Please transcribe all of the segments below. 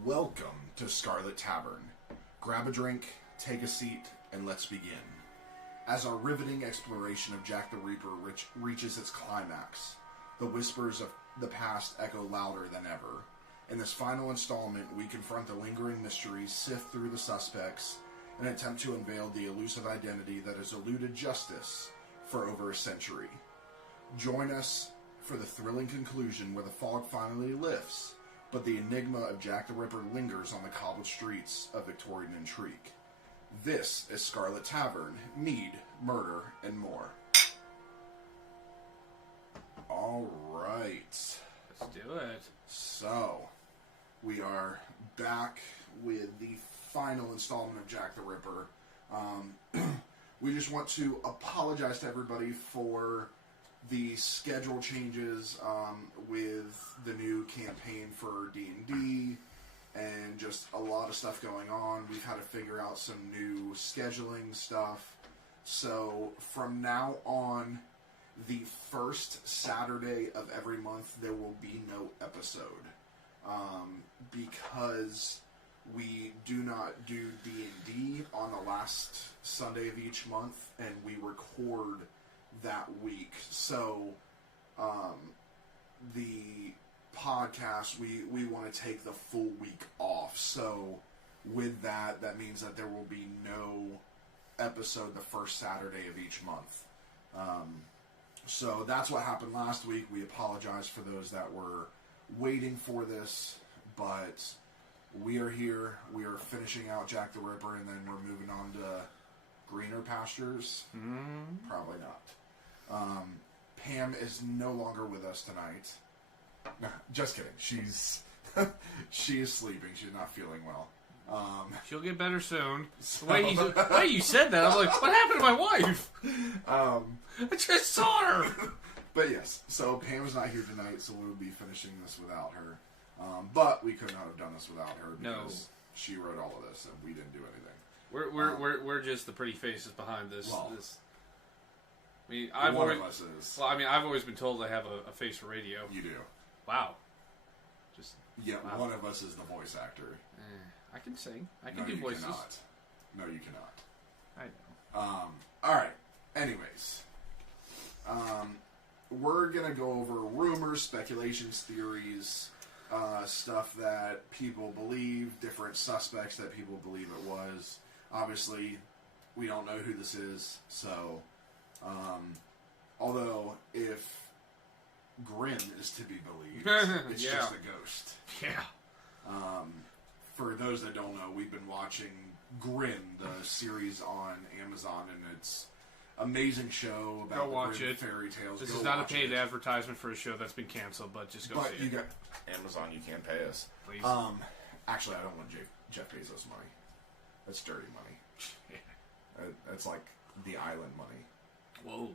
Welcome to Scarlet Tavern. Grab a drink, take a seat, and let's begin. As our riveting exploration of Jack the Reaper reaches its climax, the whispers of the past echo louder than ever. In this final installment, we confront the lingering mysteries, sift through the suspects, and attempt to unveil the elusive identity that has eluded justice for over a century. Join us for the thrilling conclusion where the fog finally lifts, but the enigma of Jack the Ripper lingers on the cobbled streets of Victorian intrigue. This is Scarlet Tavern, Mead, Murder, and More. Alright. Let's do it. So, we are back with the final installment of Jack the Ripper. We just want to apologize to everybody for the schedule changes with the new campaign for D&D and just a lot of stuff going on. We've had to figure out some new scheduling stuff. So from now on, the first Saturday of every month, there will be no episode. Because we do not do D&D on the last Sunday of each month, and we record that week. So, the podcast, we want to take the full week off. So, with that means that there will be no episode the first Saturday of each month. So, that's what happened last week. We apologize for those that were waiting for this, but we are here. We are finishing out Jack the Ripper, and then we're moving on to greener pastures. Probably not. Pam is no longer with us tonight. No, just kidding. She is sleeping. She's not feeling well. She'll get better soon. The way you said that, I'm like, what happened to my wife? I just saw her. But yes, so Pam's not here tonight, so we'll be finishing this without her. But we could not have done this without her because she wrote all of this and we didn't do anything. We're just the pretty faces behind this. Well, I mean, one of us is. Well, I mean, I've always been told I have a face for radio. You do. Wow. Wow. One of us is the voice actor. I can sing. I can do voices. Cannot. No, you cannot. I know. All right. Anyways, we're gonna go over rumors, speculations, theories, stuff that people believe, different suspects that people believe it was. Obviously, we don't know who this is, so. Although, if Grim is to be believed, it's just a ghost. Yeah. For those that don't know, we've been watching Grim, the series on Amazon, and it's an amazing show about fairy tales. This is not a paid advertisement for a show that's been canceled, but just go see it. Amazon, you can't pay us. Please. Actually, I don't want Jeff Bezos money. That's dirty money. That's like the island money. Whoa,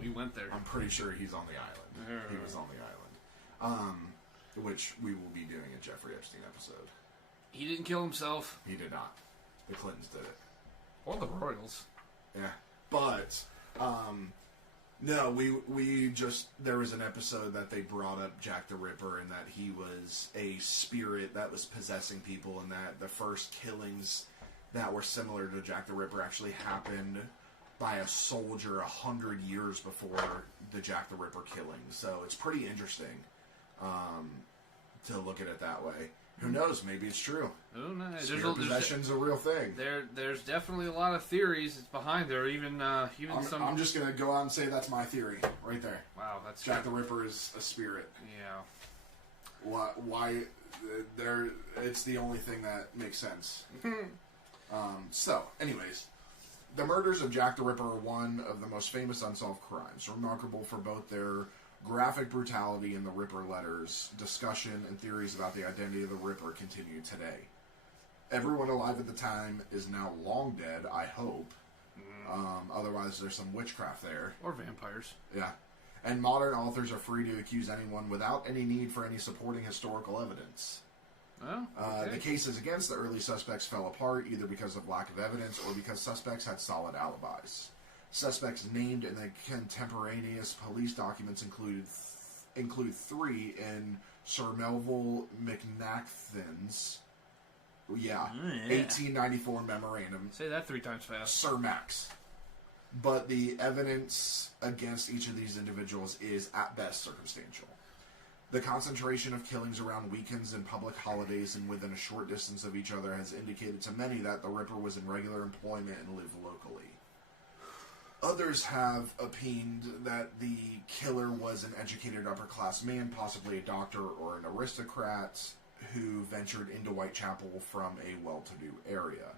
we went there. I'm pretty sure he's on the island. He was on the island. Which we will be doing a Jeffrey Epstein episode. He didn't kill himself. He did not. The Clintons did it. Or the Royals. Yeah. But, no, we just, there was an episode that they brought up Jack the Ripper and that he was a spirit that was possessing people and that the first killings that were similar to Jack the Ripper actually happened by a soldier 100 years before the Jack the Ripper killing. So it's pretty interesting to look at it that way. Who knows? Maybe it's true. Oh, no. Spirit possession's a real thing. There's definitely a lot of theories behind there. Even some. I'm just gonna go out and say that's my theory right there. Wow, that's Jack the Ripper is a spirit. Yeah. Why? There. It's the only thing that makes sense. So, anyways. The murders of Jack the Ripper are one of the most famous unsolved crimes, remarkable for both their graphic brutality and the Ripper letters. Discussion and theories about the identity of the Ripper continue today. Everyone alive at the time is now long dead, I hope. Otherwise, there's some witchcraft there. Or vampires. Yeah. And modern authors are free to accuse anyone without any need for any supporting historical evidence. Oh, okay. The cases against the early suspects fell apart either because of lack of evidence or because suspects had solid alibis. Suspects named in the contemporaneous police documents include 3 in Sir Melville McNachthen's 1894 memorandum. Say that 3 times fast. Sir Max. But the evidence against each of these individuals is at best circumstantial. The concentration of killings around weekends and public holidays and within a short distance of each other has indicated to many that the Ripper was in regular employment and lived locally. Others have opined that the killer was an educated upper-class man, possibly a doctor or an aristocrat, who ventured into Whitechapel from a well-to-do area.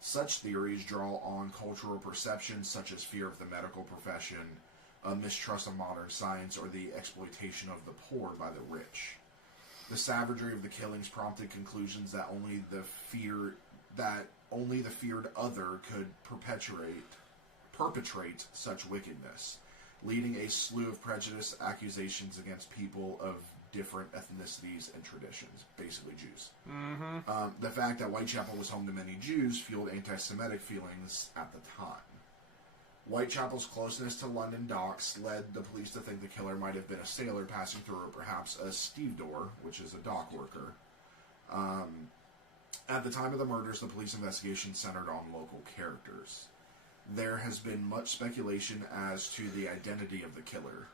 Such theories draw on cultural perceptions such as fear of the medical profession, a mistrust of modern science, or the exploitation of the poor by the rich. The savagery of the killings prompted conclusions that only the feared other could perpetrate such wickedness, leading a slew of prejudiced accusations against people of different ethnicities and traditions, basically Jews. Mm-hmm. The fact that Whitechapel was home to many Jews fueled anti-Semitic feelings at the time. Whitechapel's closeness to London docks led the police to think the killer might have been a sailor passing through, or perhaps a stevedore, which is a dock worker. At the time of the murders, the police investigation centered on local characters. There has been much speculation as to the identity of the killer.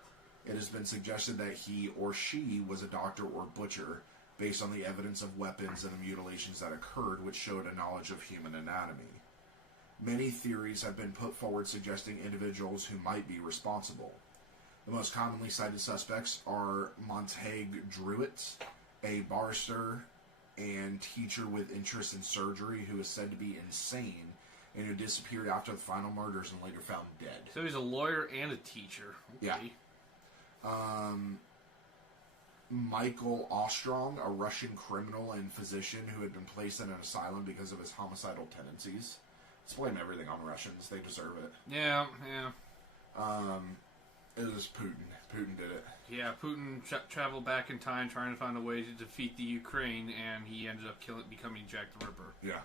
It has been suggested that he or she was a doctor or butcher, based on the evidence of weapons and the mutilations that occurred, which showed a knowledge of human anatomy. Many theories have been put forward suggesting individuals who might be responsible. The most commonly cited suspects are Montague Druitt, a barrister and teacher with interest in surgery who is said to be insane and who disappeared after the final murders and later found dead. So he's a lawyer and a teacher. Okay. Yeah. Michael Ostrong, a Russian criminal and physician who had been placed in an asylum because of his homicidal tendencies. Let's blame everything on Russians. They deserve it. Yeah. It was Putin. Putin did it. Yeah, Putin traveled back in time trying to find a way to defeat the Ukraine, and he ended up becoming Jack the Ripper. Yeah.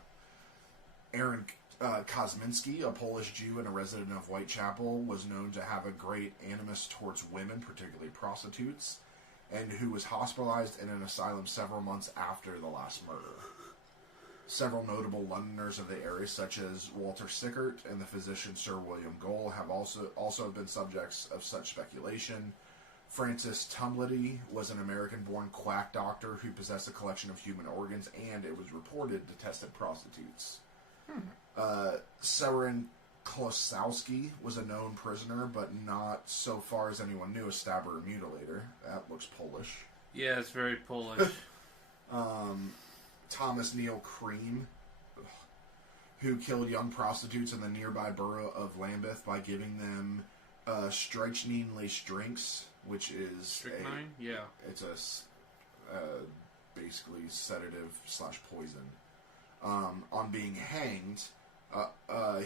Aaron Kosminski, a Polish Jew and a resident of Whitechapel, was known to have a great animus towards women, particularly prostitutes, and who was hospitalized in an asylum several months after the last murder. Several notable Londoners of the area, such as Walter Sickert and the physician Sir William Goll, have also been subjects of such speculation. Francis Tumlety was an American-born quack doctor who possessed a collection of human organs, and it was reported detested prostitutes. Severin Klosowski was a known prisoner, but not, so far as anyone knew, a stabber or mutilator. That looks Polish. Yeah, it's very Polish. Thomas Neil Cream, who killed young prostitutes in the nearby borough of Lambeth by giving them strychnine-laced drinks, which is Strychnine? Yeah. It's a basically sedative/poison. On being hanged,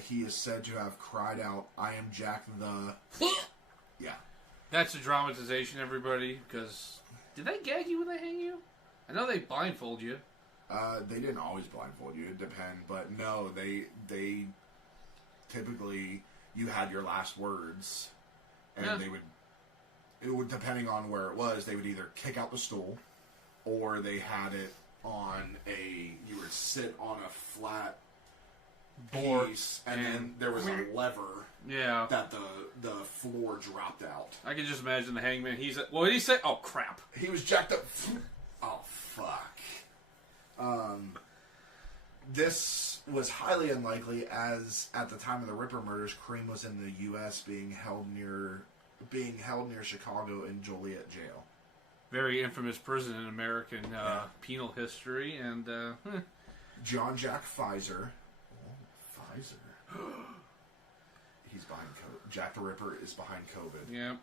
he is said to have cried out, "I am Jack the..." Yeah. That's a dramatization, everybody, because... Did they gag you when they hang you? I know they blindfold you. They didn't always blindfold you. It depends, but no, they typically, you had your last words, and it would, depending on where it was, they would either kick out the stool, or they had it on you would sit on a flat board, piece, and then there was a lever. Yeah. That the floor dropped out. I can just imagine the hangman. What did he say? Oh, crap. He was jacked up. Oh, fuck. This was highly unlikely, as at the time of the Ripper murders, Cream was in the U.S. being held near Chicago in Joliet jail. Very infamous prison in American penal history, and John Jack Pfizer. Oh, Pfizer. He's behind COVID. Jack the Ripper is behind COVID. Yeah.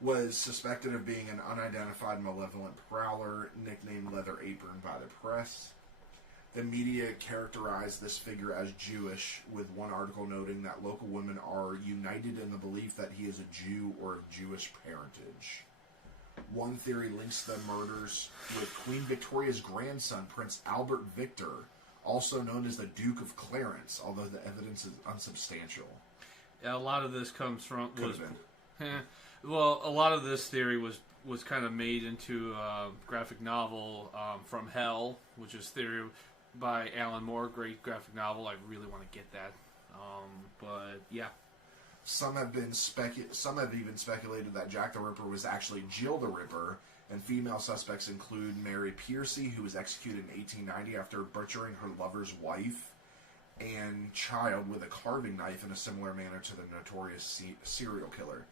Was suspected of being an unidentified malevolent prowler, nicknamed Leather Apron by the press. The media characterized this figure as Jewish, with one article noting that local women are united in the belief that he is a Jew or of Jewish parentage. One theory links the murders with Queen Victoria's grandson, Prince Albert Victor, also known as the Duke of Clarence, although the evidence is unsubstantial. Yeah, a lot of this comes from... Could have been. Well, a lot of this theory was was kind of made into a graphic novel, From Hell, which is theory by Alan Moore. Great graphic novel. I really want to get that. But yeah. Some have even speculated that Jack the Ripper was actually Jill the Ripper, and female suspects include Mary Piercy, who was executed in 1890 after butchering her lover's wife and child with a carving knife in a similar manner to the notorious serial killer.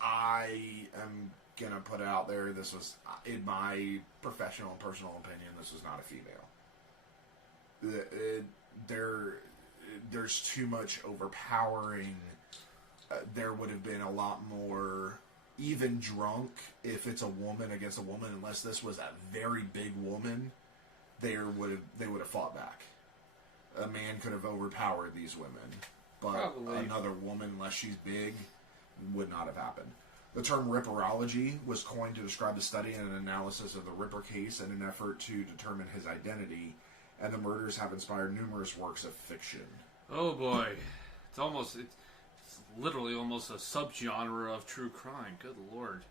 I am going to put it out there, this was, in my professional and personal opinion, this was not a female. There's too much overpowering. There would have been a lot more, even drunk, if it's a woman against a woman, unless this was a very big woman, they would have fought back. A man could have overpowered these women, but Probably. Another woman, unless she's big, would not have happened. The term Ripperology was coined to describe the study and an analysis of the Ripper case in an effort to determine his identity, and the murders have inspired numerous works of fiction. Oh boy. It's literally almost a subgenre of true crime. Good lord.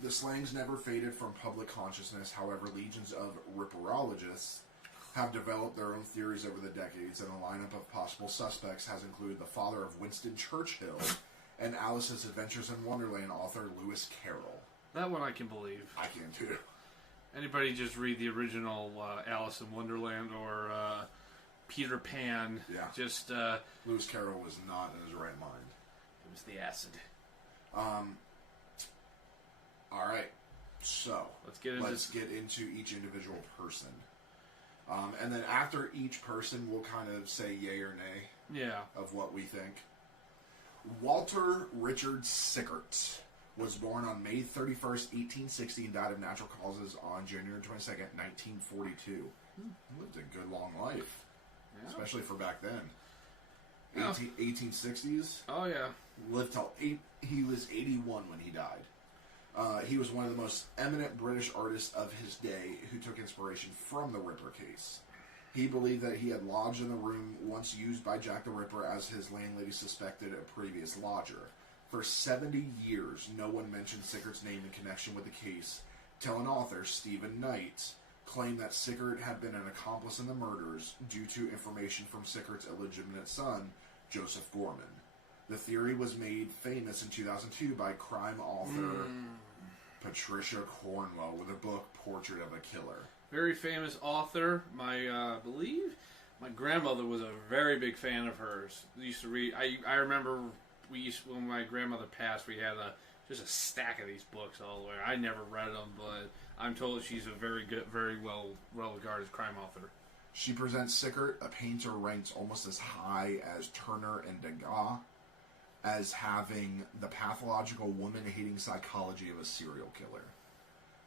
The slangs never faded from public consciousness. However, legions of Ripperologists have developed their own theories over the decades, and a lineup of possible suspects has included the father of Winston Churchill and Alice's Adventures in Wonderland author Lewis Carroll. That one I can believe. I can too. Anybody just read the original Alice in Wonderland or Peter Pan. Yeah. Just Lewis Carroll was not in his right mind. it was the acid. All right. So Let's get into each individual person. And then after each person, we'll kind of say yay or nay of what we think. Walter Richard Sickert was born on May 31st, 1860, and died of natural causes on January 22nd, 1942. He lived a good long life, especially for back then. 1860s. Oh, yeah. Lived till he was 81 when he died. He was one of the most eminent British artists of his day who took inspiration from the Ripper case. He believed that he had lodged in the room once used by Jack the Ripper, as his landlady suspected a previous lodger. For 70 years, no one mentioned Sickert's name in connection with the case, till an author, Stephen Knight, claimed that Sickert had been an accomplice in the murders due to information from Sickert's illegitimate son, Joseph Gorman. The theory was made famous in 2002 by crime author Patricia Cornwell with a book, Portrait of a Killer. Very famous author. I believe my grandmother was a very big fan of hers. We used to read. I remember when my grandmother passed, we had just a stack of these books all the way. I never read them, but I'm told she's a very good, very well regarded crime author. She presents Sickert, a painter ranked almost as high as Turner and Degas, as having the pathological woman-hating psychology of a serial killer.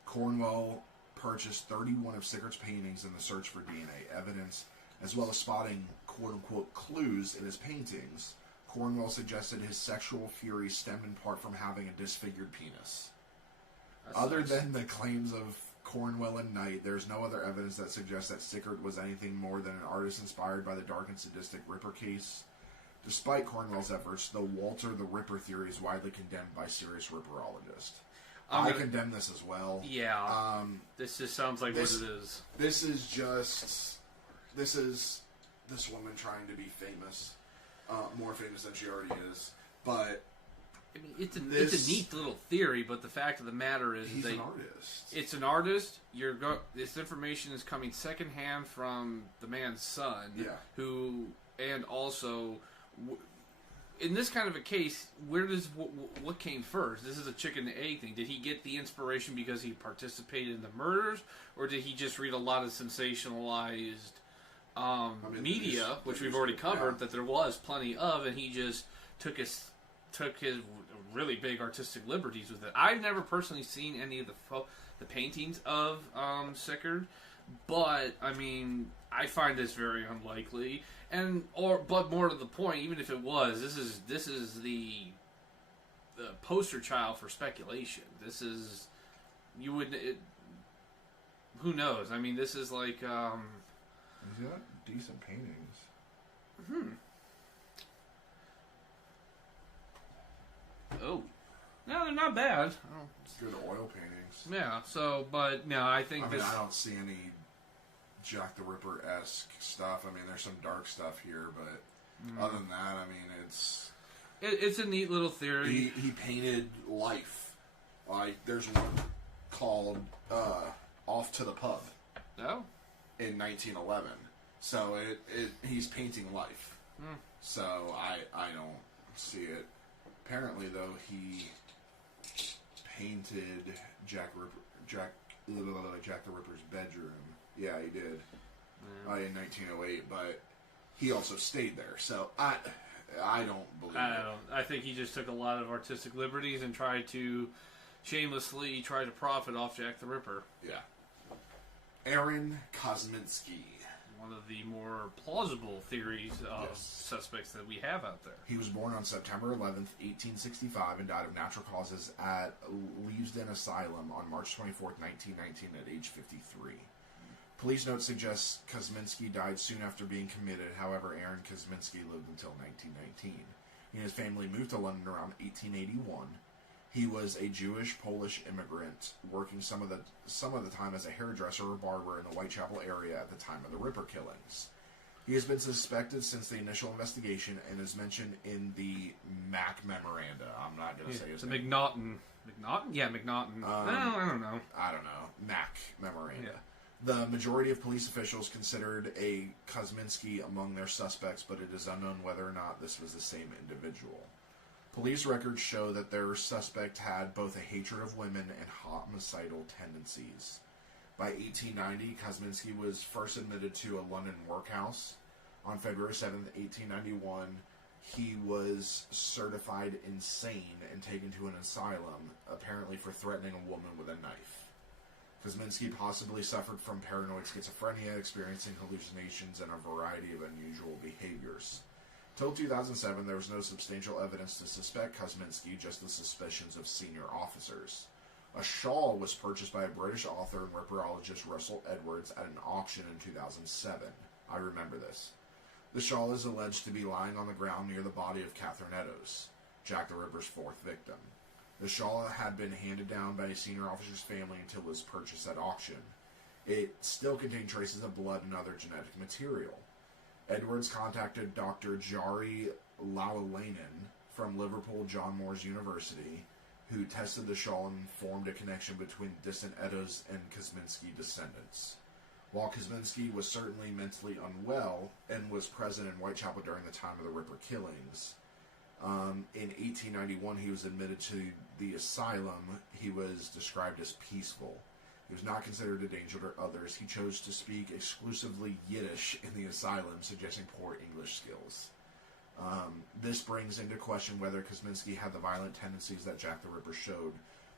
Cornwell purchased 31 of Sickert's paintings in the search for DNA evidence, as well as spotting quote-unquote clues in his paintings. Cornwell suggested his sexual fury stemmed in part from having a disfigured penis. Other than the claims of Cornwell and Knight, there's no other evidence that suggests that Sickert was anything more than an artist inspired by the dark and sadistic Ripper case. Despite Cornwell's efforts, the Walter the Ripper theory is widely condemned by serious Ripperologists. I condemn this as well. Yeah. This just sounds like what it is. This is this woman trying to be famous. More famous than she already is. But I mean, it's a neat little theory, but the fact of the matter is he's an artist. It's an artist. This information is coming secondhand from the man's son. Yeah. And also, in this kind of a case, what came first? This is a chicken and egg thing. Did he get the inspiration because he participated in the murders, or did he just read a lot of sensationalized media, which we've already covered, that there was plenty of, and he just took his really big artistic liberties with it. I've never personally seen any of the paintings of Sickert, but I mean, I find this very unlikely. But more to the point, even if it was, this is the poster child for speculation. This is who knows? I mean, this is like. He's got decent paintings. Oh, No, they're not bad. Good oil paintings. Yeah. So, but no, I think I mean, I don't see any Jack the Ripper-esque stuff. I mean, there's some dark stuff here, but other than that, I mean, it's a neat little theory. He painted life. Like, there's one called Off to the Pub. Oh. In 1911. So he's painting life. So I don't see it. Apparently, though, he painted Jack the Ripper's bedroom. Yeah, he did. In 1908, but he also stayed there. So I don't believe it. I think he just took a lot of artistic liberties and tried to shamelessly try to profit off Jack the Ripper. Yeah. Aaron Kosminski. One of the more plausible theories of suspects that we have out there. He was born on September 11th, 1865, and died of natural causes at Leavesden Asylum on March 24th, 1919, at age 53. Police notes suggest Kosminski died soon after being committed. However, Aaron Kosminski lived until 1919. He and his family moved to London around 1881. He was a Jewish-Polish immigrant, working some of the time as a hairdresser or barber in the Whitechapel area at the time of the Ripper killings. He has been suspected since the initial investigation and is mentioned in the Mac memoranda. I'm not going to say his name. McNaughton. McNaughton? Yeah, McNaughton. I don't know. I don't know. Mac memoranda. Yeah. The majority of police officials considered a Kosminski among their suspects, but it is unknown whether or not this was the same individual. Police records show that their suspect had both a hatred of women and homicidal tendencies. By 1890, Kosminski was first admitted to a London workhouse. On February 7, 1891, he was certified insane and taken to an asylum, apparently for threatening a woman with a knife. Kosminski possibly suffered from paranoid schizophrenia, experiencing hallucinations and a variety of unusual behaviors. Till 2007, there was no substantial evidence to suspect Kosminski, just the suspicions of senior officers. A shawl was purchased by a British author and ripperologist Russell Edwards at an auction in 2007. I remember this. The shawl is alleged to be lying on the ground near the body of Catherine Eddowes, Jack the Ripper's fourth victim. The shawl had been handed down by a senior officer's family until it was purchased at auction. It still contained traces of blood and other genetic material. Edwards contacted Dr. Jari Laulainen from Liverpool John Moores University, who tested the shawl and formed a connection between distant Eddowes and Kosminski descendants. While Kosminski was certainly mentally unwell and was present in Whitechapel during the time of the Ripper killings, in 1891 he was admitted to the asylum. He was described as peaceful. He was not considered a danger to others. He chose to speak exclusively Yiddish in the asylum, suggesting poor English skills. This brings into question whether Kosminski had the violent tendencies that Jack the Ripper showed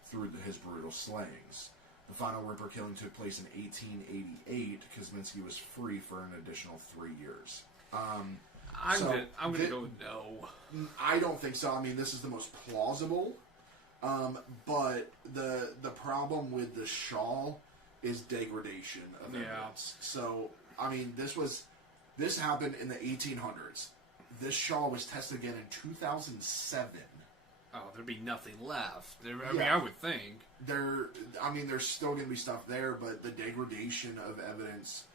through his brutal slayings. The final Ripper killing took place in 1888. Kosminski was free for an additional 3 years. I'm gonna go no. I don't think so. I mean, this is the most plausible. But the problem with the shawl is degradation of evidence. So, I mean, this happened in the 1800s. This shawl was tested again in 2007. Oh, there'd be nothing left. I mean, I would think. There's still going to be stuff there, but the degradation of evidence,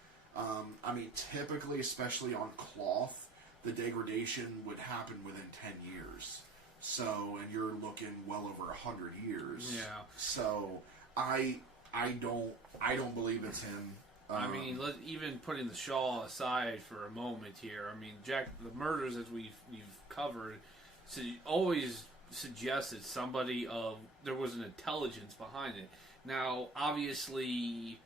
typically, especially on cloth, the degradation would happen within 10 years. So, and you're looking well over 100 years. Yeah. So, I don't believe it's him. Even putting the shawl aside for a moment here. I mean, Jack, the murders as we've covered, always suggested there was an intelligence behind it. Now, obviously,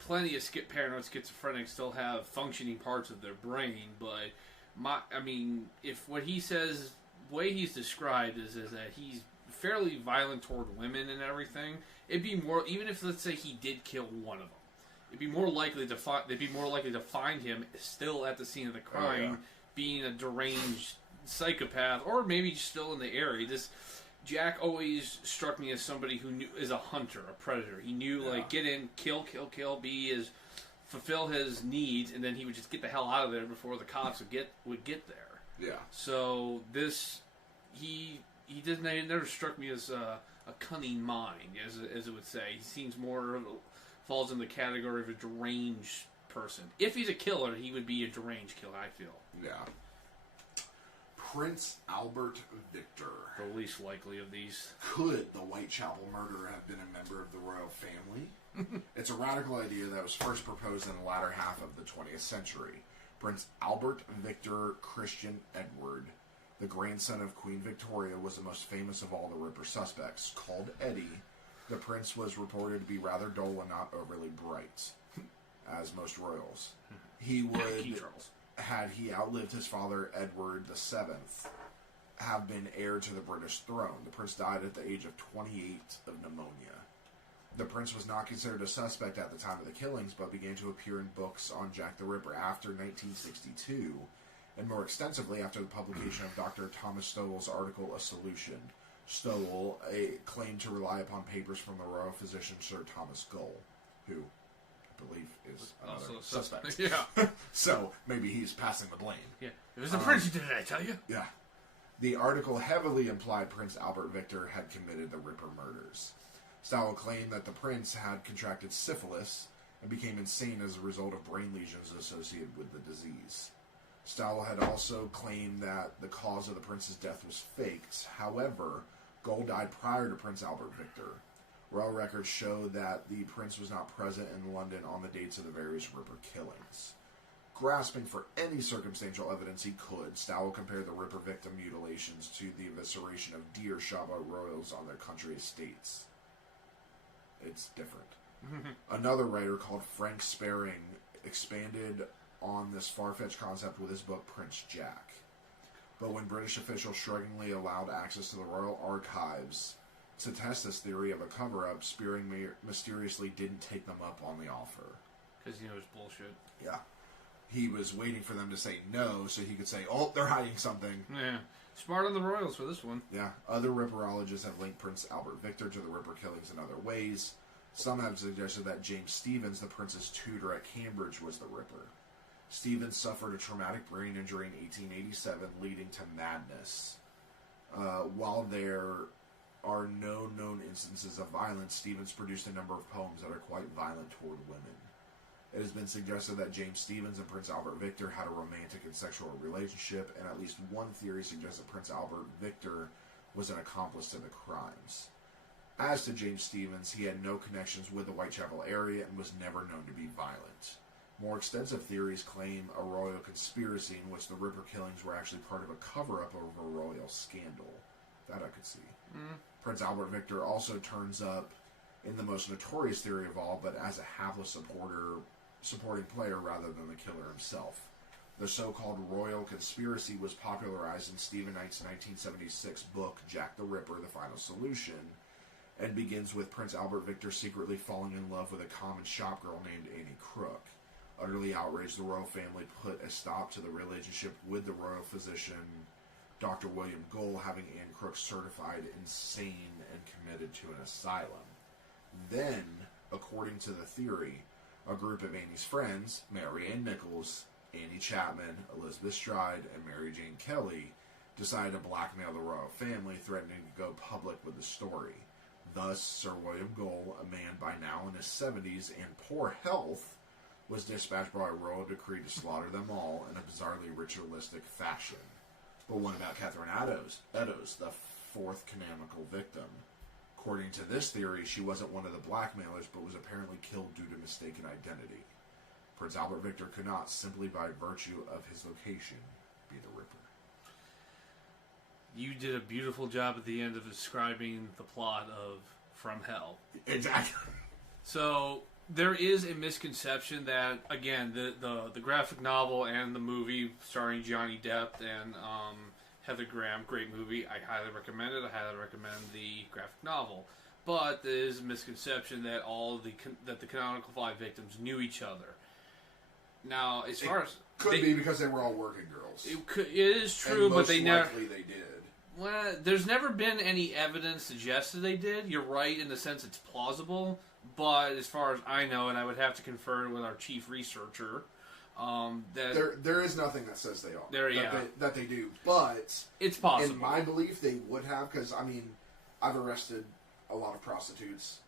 plenty of paranoid schizophrenics still have functioning parts of their brain, but if what he says, the way he's described is that he's fairly violent toward women and everything, it'd be more, even if let's say he did kill one of them, they'd be more likely to find him still at the scene of the crime, being a deranged psychopath, or maybe still in the area. Jack always struck me as somebody who is a hunter, a predator. He knew, get in, kill, fulfill his needs, and then he would just get the hell out of there before the cops would get there. Yeah. So he he didn't. He never struck me as a cunning mind, as it would say. He seems more falls in the category of a deranged person. If he's a killer, he would be a deranged killer, I feel. Yeah. Prince Albert Victor. The least likely of these. Could the Whitechapel murderer have been a member of the royal family? It's a radical idea that was first proposed in the latter half of the 20th century. Prince Albert Victor Christian Edward, the grandson of Queen Victoria, was the most famous of all the Ripper suspects. Called Eddie, the prince was reported to be rather dull and not overly bright, as most royals. He would, had he outlived his father Edward VII, have been heir to the British throne. The prince died at the age of 28 of pneumonia. The prince was not considered a suspect at the time of the killings, but began to appear in books on Jack the Ripper after 1962, and more extensively after the publication of Dr. Thomas Stowell's article, A Solution. Stowell claimed to rely upon papers from the royal physician Sir Thomas Gull, who I believe is another suspect. Yeah. So maybe he's passing the blame. Yeah. It was the prince who did it, I tell you. Yeah. The article heavily implied Prince Albert Victor had committed the Ripper murders. Stowell claimed that the prince had contracted syphilis and became insane as a result of brain lesions associated with the disease. Stowell had also claimed that the cause of the prince's death was faked. However, Gull died prior to Prince Albert Victor. Royal records show that the prince was not present in London on the dates of the various Ripper killings. Grasping for any circumstantial evidence he could, Stowell compared the Ripper victim mutilations to the evisceration of deer shot by royals on their country estates. It's different. Another writer called Frank Sparing expanded on this far-fetched concept with his book Prince Jack. But when British officials shruggingly allowed access to the royal archives to test this theory of a cover-up, Spearing mysteriously didn't take them up on the offer. Because he knows bullshit. Yeah. He was waiting for them to say no so he could say, oh, they're hiding something. Yeah. Smart on the royals for this one. Yeah. Other Ripperologists have linked Prince Albert Victor to the Ripper killings in other ways. Some have suggested that James Stephens, the prince's tutor at Cambridge, was the Ripper. Stephens suffered a traumatic brain injury in 1887, leading to madness. While there are no known instances of violence, Stephens produced a number of poems that are quite violent toward women. It has been suggested that James Stephens and Prince Albert Victor had a romantic and sexual relationship, and at least one theory suggests that Prince Albert Victor was an accomplice to the crimes. As to James Stephens, he had no connections with the Whitechapel area and was never known to be violent. More extensive theories claim a royal conspiracy in which the Ripper killings were actually part of a cover-up of a royal scandal. That I could see. Prince Albert Victor also turns up in the most notorious theory of all, but as a hapless supporting player rather than the killer himself. The so-called royal conspiracy was popularized in Stephen Knight's 1976 book, Jack the Ripper, The Final Solution, and begins with Prince Albert Victor secretly falling in love with a common shopgirl named Annie Crook. Utterly outraged, the royal family put a stop to the relationship with the royal physician, Dr. William Gull, having Anne Crook certified insane and committed to an asylum. Then, according to the theory, a group of Annie's friends, Mary Ann Nichols, Annie Chapman, Elizabeth Stride, and Mary Jane Kelly, decided to blackmail the royal family, threatening to go public with the story. Thus, Sir William Gull, a man by now in his 70s and poor health, was dispatched by a royal decree to slaughter them all in a bizarrely ritualistic fashion. But what about Catherine Eddowes, the fourth canonical victim? According to this theory, she wasn't one of the blackmailers, but was apparently killed due to mistaken identity. Prince Albert Victor could not, simply by virtue of his location, be the Ripper. You did a beautiful job at the end of describing the plot of From Hell. Exactly. So there is a misconception that, again, the graphic novel and the movie starring Johnny Depp and Heather Graham, great movie. I highly recommend it. I highly recommend the graphic novel. But there is a misconception that that the canonical five victims knew each other. Now, as far as could be because they were all working girls. It is true, and but they never. Likely they did. Well, there's never been any evidence suggested they did. You're right in the sense it's plausible, but as far as I know, and I would have to confer with our chief researcher, There is nothing that says they are. That they do. But it's possible. In my belief, they would have, because, I mean, I've arrested a lot of prostitutes,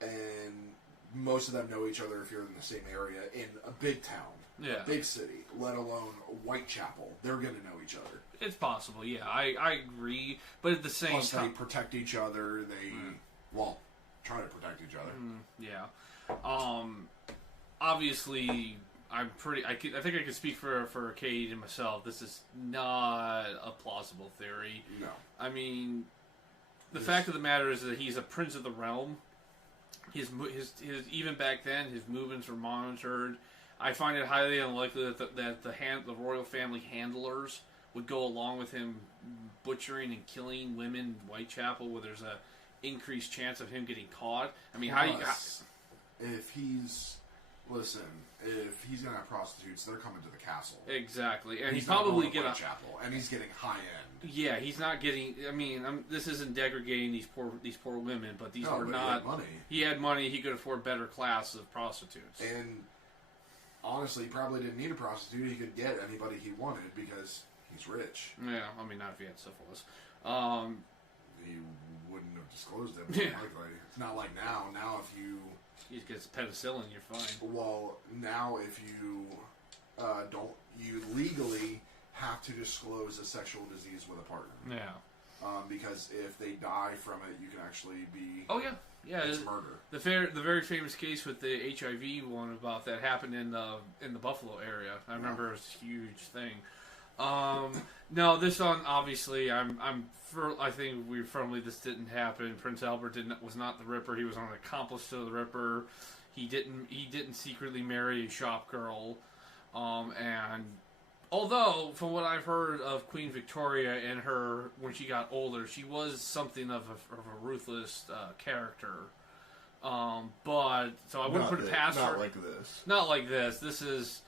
and most of them know each other if you're in the same area in a big town, a big city, let alone Whitechapel. They're going to know each other. It's possible, yeah. I agree, but at the same time... they protect each other. They, try to protect each other. Yeah. Obviously, I think I could speak for Kayde and myself. This is not a plausible theory. No. I mean, the fact of the matter is that he's a prince of the realm. His even back then, his movements were monitored. I find it highly unlikely that the royal family handlers would go along with him butchering and killing women in Whitechapel, where there's a increased chance of him getting caught. I mean, if he's gonna have prostitutes, they're coming to the castle. Exactly, and he's probably get Whitechapel, and he's getting high end. Yeah, he's not getting. I mean, this isn't degrading these poor women, but these were not. He had money. He had money. He could afford better class of prostitutes. And honestly, he probably didn't need a prostitute. He could get anybody he wanted because he's rich. Yeah, I mean, not if he had syphilis. He wouldn't have disclosed it. Yeah. Likely. It's not like now. Now, if you gets penicillin, you're fine. Well, now if you you legally have to disclose a sexual disease with a partner. Yeah. Because if they die from it, you can actually be. Oh yeah, yeah. It's murder. The very famous case with the HIV one about that happened in the Buffalo area. I remember it was a huge thing. No, this one obviously I think we firmly this didn't happen. Prince Albert was not the Ripper. He was an accomplice to the Ripper. He didn't secretly marry a shop girl. And although from what I've heard of Queen Victoria and her when she got older, she was something of a ruthless character. But so I wouldn't put it past her. Not like this. Not like this. This is,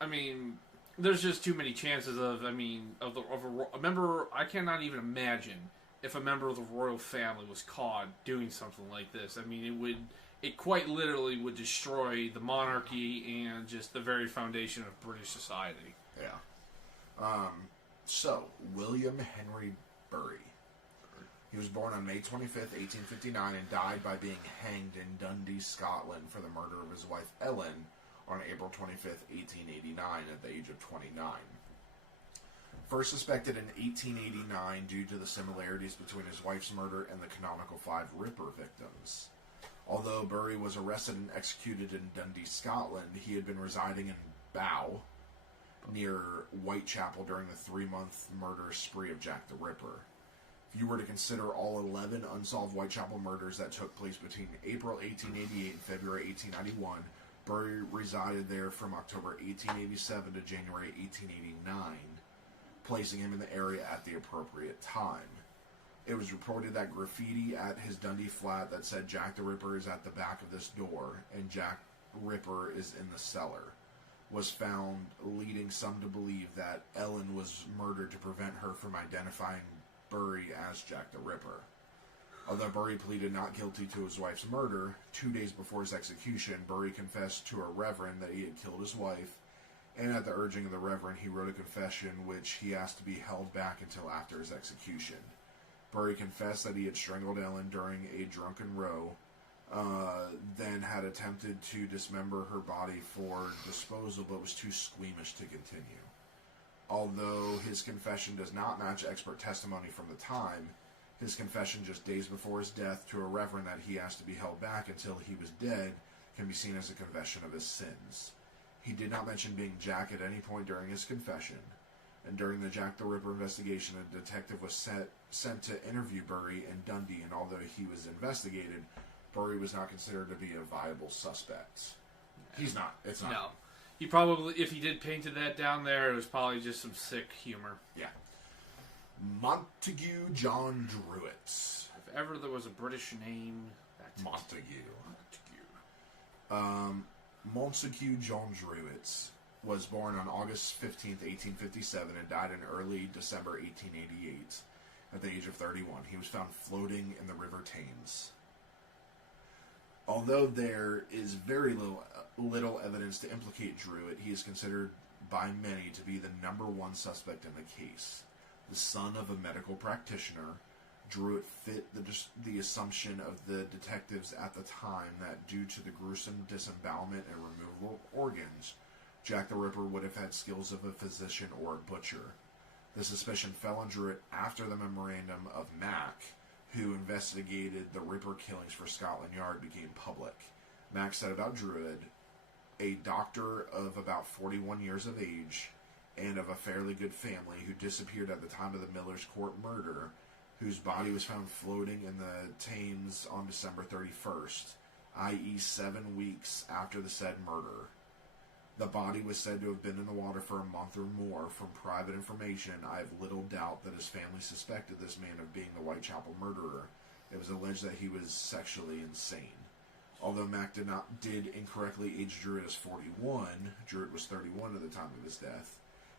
I mean. There's just too many chances of a member. I cannot even imagine if a member of the royal family was caught doing something like this. I mean, it quite literally would destroy the monarchy and just the very foundation of British society. Yeah. So, William Henry Bury. He was born on May 25th, 1859, and died by being hanged in Dundee, Scotland, for the murder of his wife Ellen on April 25th, 1889, at the age of 29. First suspected in 1889 due to the similarities between his wife's murder and the canonical 5 Ripper victims. Although Bury was arrested and executed in Dundee, Scotland, he had been residing in Bow, near Whitechapel, during the 3-month murder spree of Jack the Ripper. If you were to consider all 11 unsolved Whitechapel murders that took place between April 1888 and February 1891, Bury resided there from October 1887 to January 1889, placing him in the area at the appropriate time. It was reported that graffiti at his Dundee flat that said Jack the Ripper is at the back of this door and Jack Ripper is in the cellar was found, leading some to believe that Ellen was murdered to prevent her from identifying Bury as Jack the Ripper. Although Bury pleaded not guilty to his wife's murder, 2 days before his execution, Bury confessed to a reverend that he had killed his wife, and at the urging of the reverend, he wrote a confession which he asked to be held back until after his execution. Bury confessed that he had strangled Ellen during a drunken row, then had attempted to dismember her body for disposal, but was too squeamish to continue. Although his confession does not match expert testimony from the time, his confession just days before his death to a reverend that he asked to be held back until he was dead can be seen as a confession of his sins. He did not mention being Jack at any point during his confession, and during the Jack the Ripper investigation, a detective was sent to interview Bury in Dundee, and although he was investigated, Bury was not considered to be a viable suspect. He's not. It's not. No. He probably, if he did painted that down there, it was probably just some sick humor. Yeah. Montague John Druitt. If ever there was a British name, that's Montague. Montague John Druitt was born on August 15th, 1857, and died in early December 1888 at the age of 31. He was found floating in the River Thames. Although there is very little evidence to implicate Druitt, he is considered by many to be the number one suspect in the case. The son of a medical practitioner, Druitt fit the assumption of the detectives at the time that due to the gruesome disembowelment and removal of organs, Jack the Ripper would have had skills of a physician or a butcher. The suspicion fell on Druitt after the memorandum of Mack, who investigated the Ripper killings for Scotland Yard, became public. Mack said about Druitt, a doctor of about 41 years of age and of a fairly good family who disappeared at the time of the Miller's Court murder, whose body was found floating in the Thames on December 31st, i.e. 7 weeks after the said murder. The body was said to have been in the water for a month or more. From private information, I have little doubt that his family suspected this man of being the Whitechapel murderer. It was alleged that he was sexually insane. Although Mack did incorrectly age Druitt as 41, Druitt was 31 at the time of his death,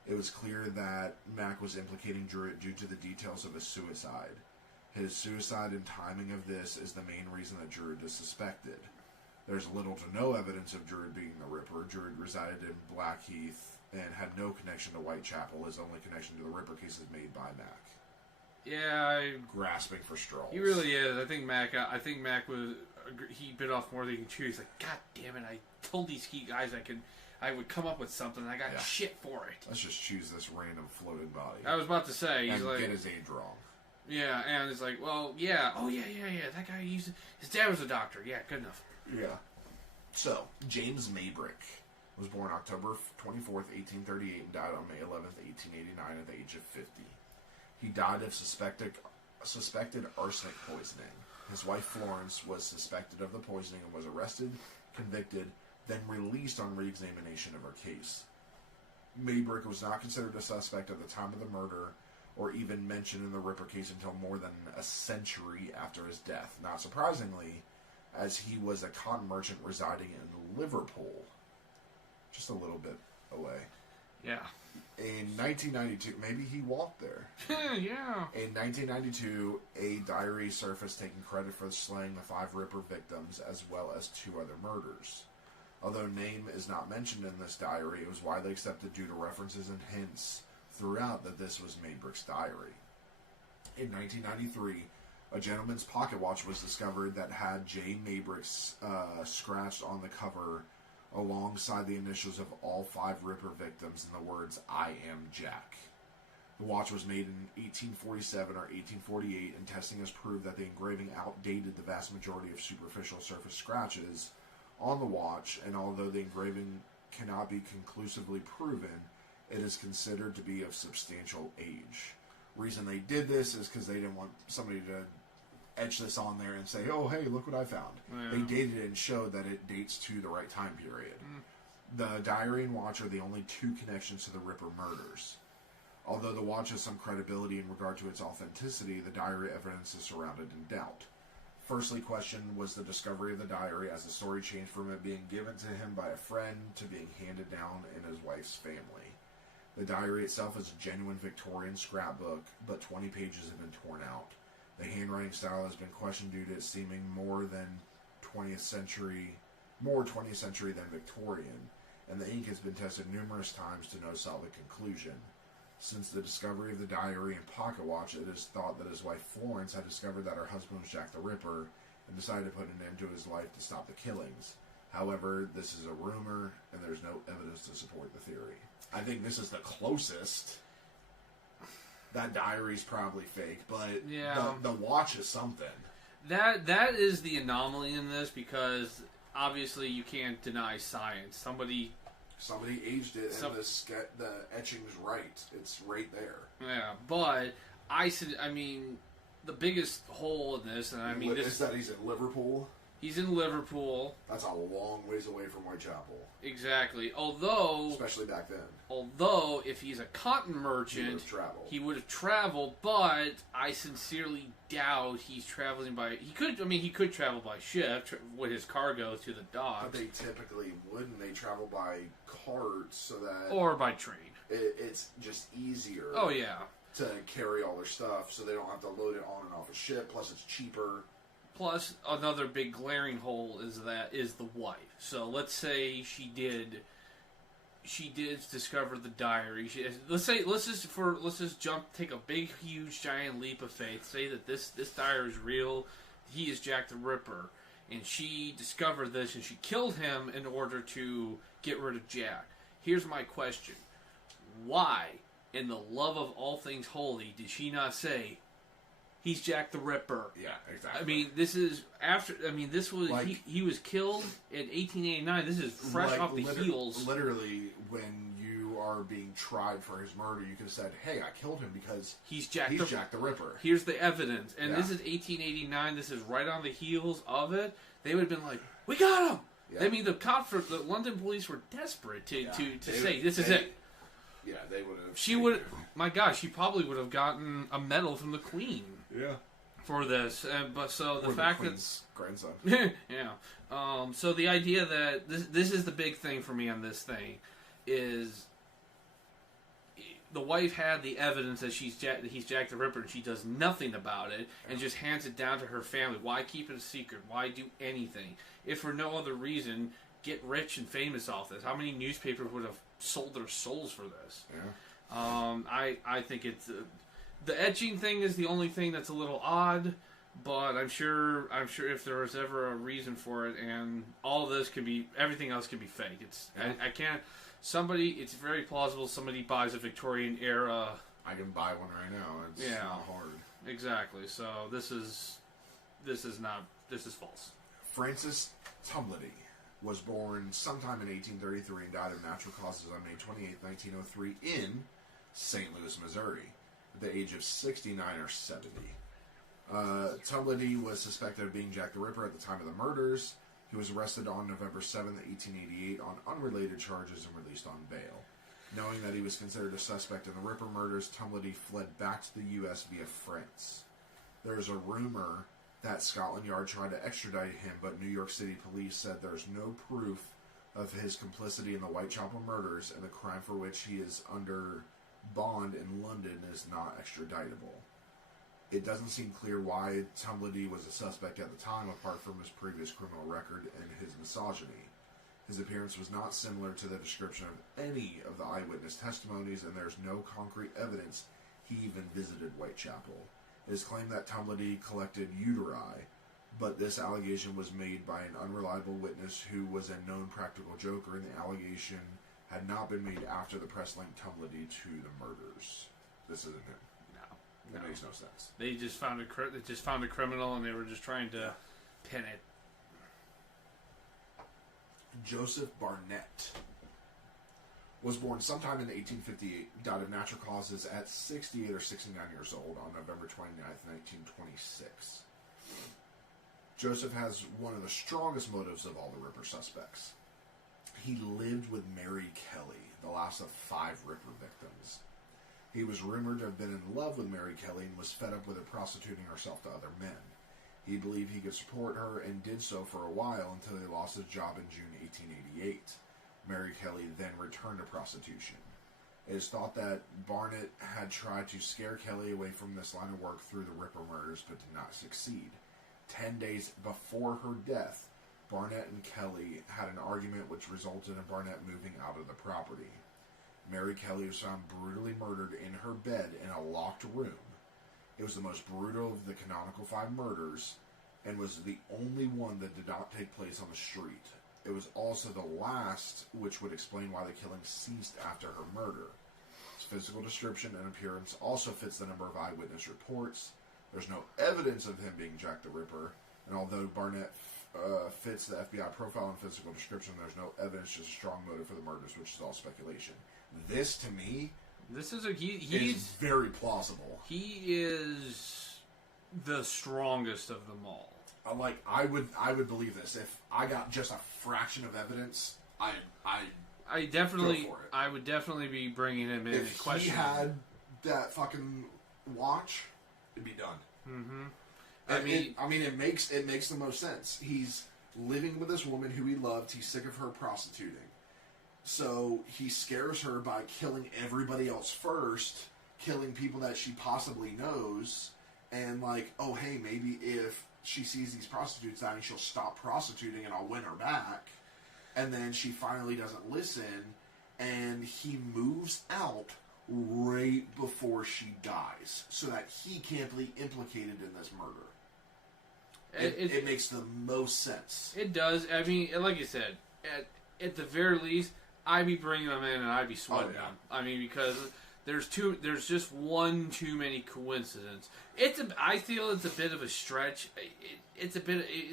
it was clear that Mack was implicating Druitt due to the details of his suicide. His suicide and timing of this is the main reason that Druitt is suspected. There's little to no evidence of Druitt being the Ripper. Druitt resided in Blackheath and had no connection to Whitechapel. His only connection to the Ripper case is made by Mack. Yeah, grasping for straws. He really is. I think Mack was. He bit off more than he could chew. He's like, God damn it! I told these guys I would come up with something. And I got shit for it. Let's just choose this random floating body. I was about to say, he's like, get his age wrong. Yeah, and it's like, well, yeah, oh yeah. That guy his dad was a doctor. Yeah, good enough. Yeah. So, James Maybrick was born October 24th, 1838 and died on May 11th, 1889 at the age of 50. He died of suspected arsenic poisoning. His wife Florence was suspected of the poisoning and was arrested, convicted, then released on re-examination of her case. Maybrick was not considered a suspect at the time of the murder or even mentioned in the Ripper case until more than a century after his death. Not surprisingly, as he was a cotton merchant residing in Liverpool, just a little bit away. Yeah. In 1992, maybe he walked there. Yeah. In 1992, a diary surfaced taking credit for slaying the 5 Ripper victims as well as 2 other murders. Although name is not mentioned in this diary, it was widely accepted due to references and hints throughout that this was Maybrick's diary. In 1993, a gentleman's pocket watch was discovered that had J. Maybrick scratched on the cover alongside the initials of all 5 Ripper victims and the words, "I am Jack." The watch was made in 1847 or 1848, and testing has proved that the engraving outdated the vast majority of superficial surface scratches on the watch, and although the engraving cannot be conclusively proven, it is considered to be of substantial age. Reason they did this is because they didn't want somebody to etch this on there and say, oh, hey, look what I found. Yeah. They dated it and showed that it dates to the right time period. The diary and watch are the only 2 connections to the Ripper murders. Although the watch has some credibility in regard to its authenticity, the diary evidence is surrounded in doubt. Firstly questioned was the discovery of the diary, as the story changed from it being given to him by a friend to being handed down in his wife's family. The diary itself is a genuine Victorian scrapbook, but 20 pages have been torn out. The handwriting style has been questioned due to it seeming more 20th century than Victorian, and the ink has been tested numerous times to no solid conclusion. Since the discovery of the diary and pocket watch, it is thought that his wife Florence had discovered that her husband was Jack the Ripper and decided to put an end to his life to stop the killings. However, this is a rumor, and there's no evidence to support the theory. I think this is the closest. That diary's probably fake, but the watch is something. That is the anomaly in this, because obviously you can't deny science. Somebody aged it, and the etching's right. It's right there. Yeah, but I mean, the biggest hole in this, and I mean, is that he's in Liverpool. He's in Liverpool. That's a long ways away from Whitechapel. Exactly. Although, especially back then. Although, if he's a cotton merchant, he would have traveled. But I sincerely doubt he's traveling by. He could travel by ship with his cargo to the docks. But they typically wouldn't. They travel by cart, so that or by train. It's just easier. Oh yeah. To carry all their stuff, so they don't have to load it on and off a ship. Plus, it's cheaper. Plus, another big glaring hole is the wife. So let's say she did discover the diary. Let's just take a big, huge, giant leap of faith. Say that this diary is real. He is Jack the Ripper, and she discovered this, and she killed him in order to get rid of Jack. Here's my question: why, in the love of all things holy, did she not say, "He's Jack the Ripper"? Yeah, exactly. I mean, this is after. I mean, this was like, he was killed in 1889. This is fresh off the heels. Literally, when you are being tried for his murder, you could have said, "Hey, I killed him because he's Jack the Ripper." Here's the evidence, and this is 1889. This is right on the heels of it. They would have been like, "We got him." Yeah. I mean, the London police were desperate to say this is it. Yeah, they would have. She would. My gosh, she probably would have gotten a medal from the Queen. Yeah. For this, but so the fact that grandson. Yeah. So the idea that this is the big thing for me on this thing is the wife had the evidence that he's Jack the Ripper, and she does nothing about it and just hands it down to her family. Why keep it a secret? Why do anything if for no other reason get rich and famous off this? How many newspapers would have sold their souls for this? Yeah. I think it's. The etching thing is the only thing that's a little odd, but I'm sure if there was ever a reason for it, and all of this everything else can be fake. I can't. It's very plausible somebody buys a Victorian era. I can buy one right now. It's not hard. Exactly. So this is false. Francis Tumblety was born sometime in 1833 and died of natural causes on May 28, 1903 in St. Louis, Missouri, at the age of 69 or 70. Tumblety was suspected of being Jack the Ripper at the time of the murders. He was arrested on November 7th, 1888 on unrelated charges and released on bail. Knowing that he was considered a suspect in the Ripper murders, Tumblety fled back to the U.S. via France. There is a rumor that Scotland Yard tried to extradite him, but New York City police said there's no proof of his complicity in the Whitechapel murders, and the crime for which he is under bond in London is not extraditable. It doesn't seem clear why Tumblety was a suspect at the time, apart from his previous criminal record and his misogyny. His appearance was not similar to the description of any of the eyewitness testimonies, and there's no concrete evidence he even visited Whitechapel. It is claimed that Tumblety collected uteri, but this allegation was made by an unreliable witness who was a known practical joker, and the allegation had not been made after the press linked Tumblety to the murders. This isn't him. No. It makes no sense. They just found a criminal, and they were just trying to pin it. Joseph Barnett was born sometime in 1858, died of natural causes at 68 or 69 years old on November 29th, 1926. Joseph has one of the strongest motives of all the Ripper suspects. He lived with Mary Kelly, the last of 5 Ripper victims. He was rumored to have been in love with Mary Kelly and was fed up with her prostituting herself to other men. He believed he could support her and did so for a while until he lost his job in June 1888. Mary Kelly then returned to prostitution. It is thought that Barnett had tried to scare Kelly away from this line of work through the Ripper murders but did not succeed. 10 days before her death, Barnett and Kelly had an argument which resulted in Barnett moving out of the property. Mary Kelly was found brutally murdered in her bed in a locked room. It was the most brutal of the canonical 5 murders and was the only one that did not take place on the street. It was also the last, which would explain why the killing ceased after her murder. His physical description and appearance also fits the number of eyewitness reports. There's no evidence of him being Jack the Ripper, and although Barnett fits the FBI profile and physical description, there's no evidence, just a strong motive for the murders, which is all speculation. This, to me, is very plausible. He is the strongest of them all. I would believe this if I got just a fraction of evidence. I would definitely be bringing him in. If he had that fucking watch, it'd be done. Mm-hmm. I mean, it makes the most sense. He's living with this woman who he loved. He's sick of her prostituting. So he scares her by killing everybody else first, killing people that she possibly knows, and oh hey, maybe if she sees these prostitutes dying, she'll stop prostituting and I'll win her back. And then she finally doesn't listen, and he moves out right before she dies so that he can't be implicated in this murder. It makes the most sense. It does. I mean, like you said, at the very least, I'd be bringing them in and I'd be sweating them. I mean, because there's just one too many coincidences. I feel it's a bit of a stretch. It's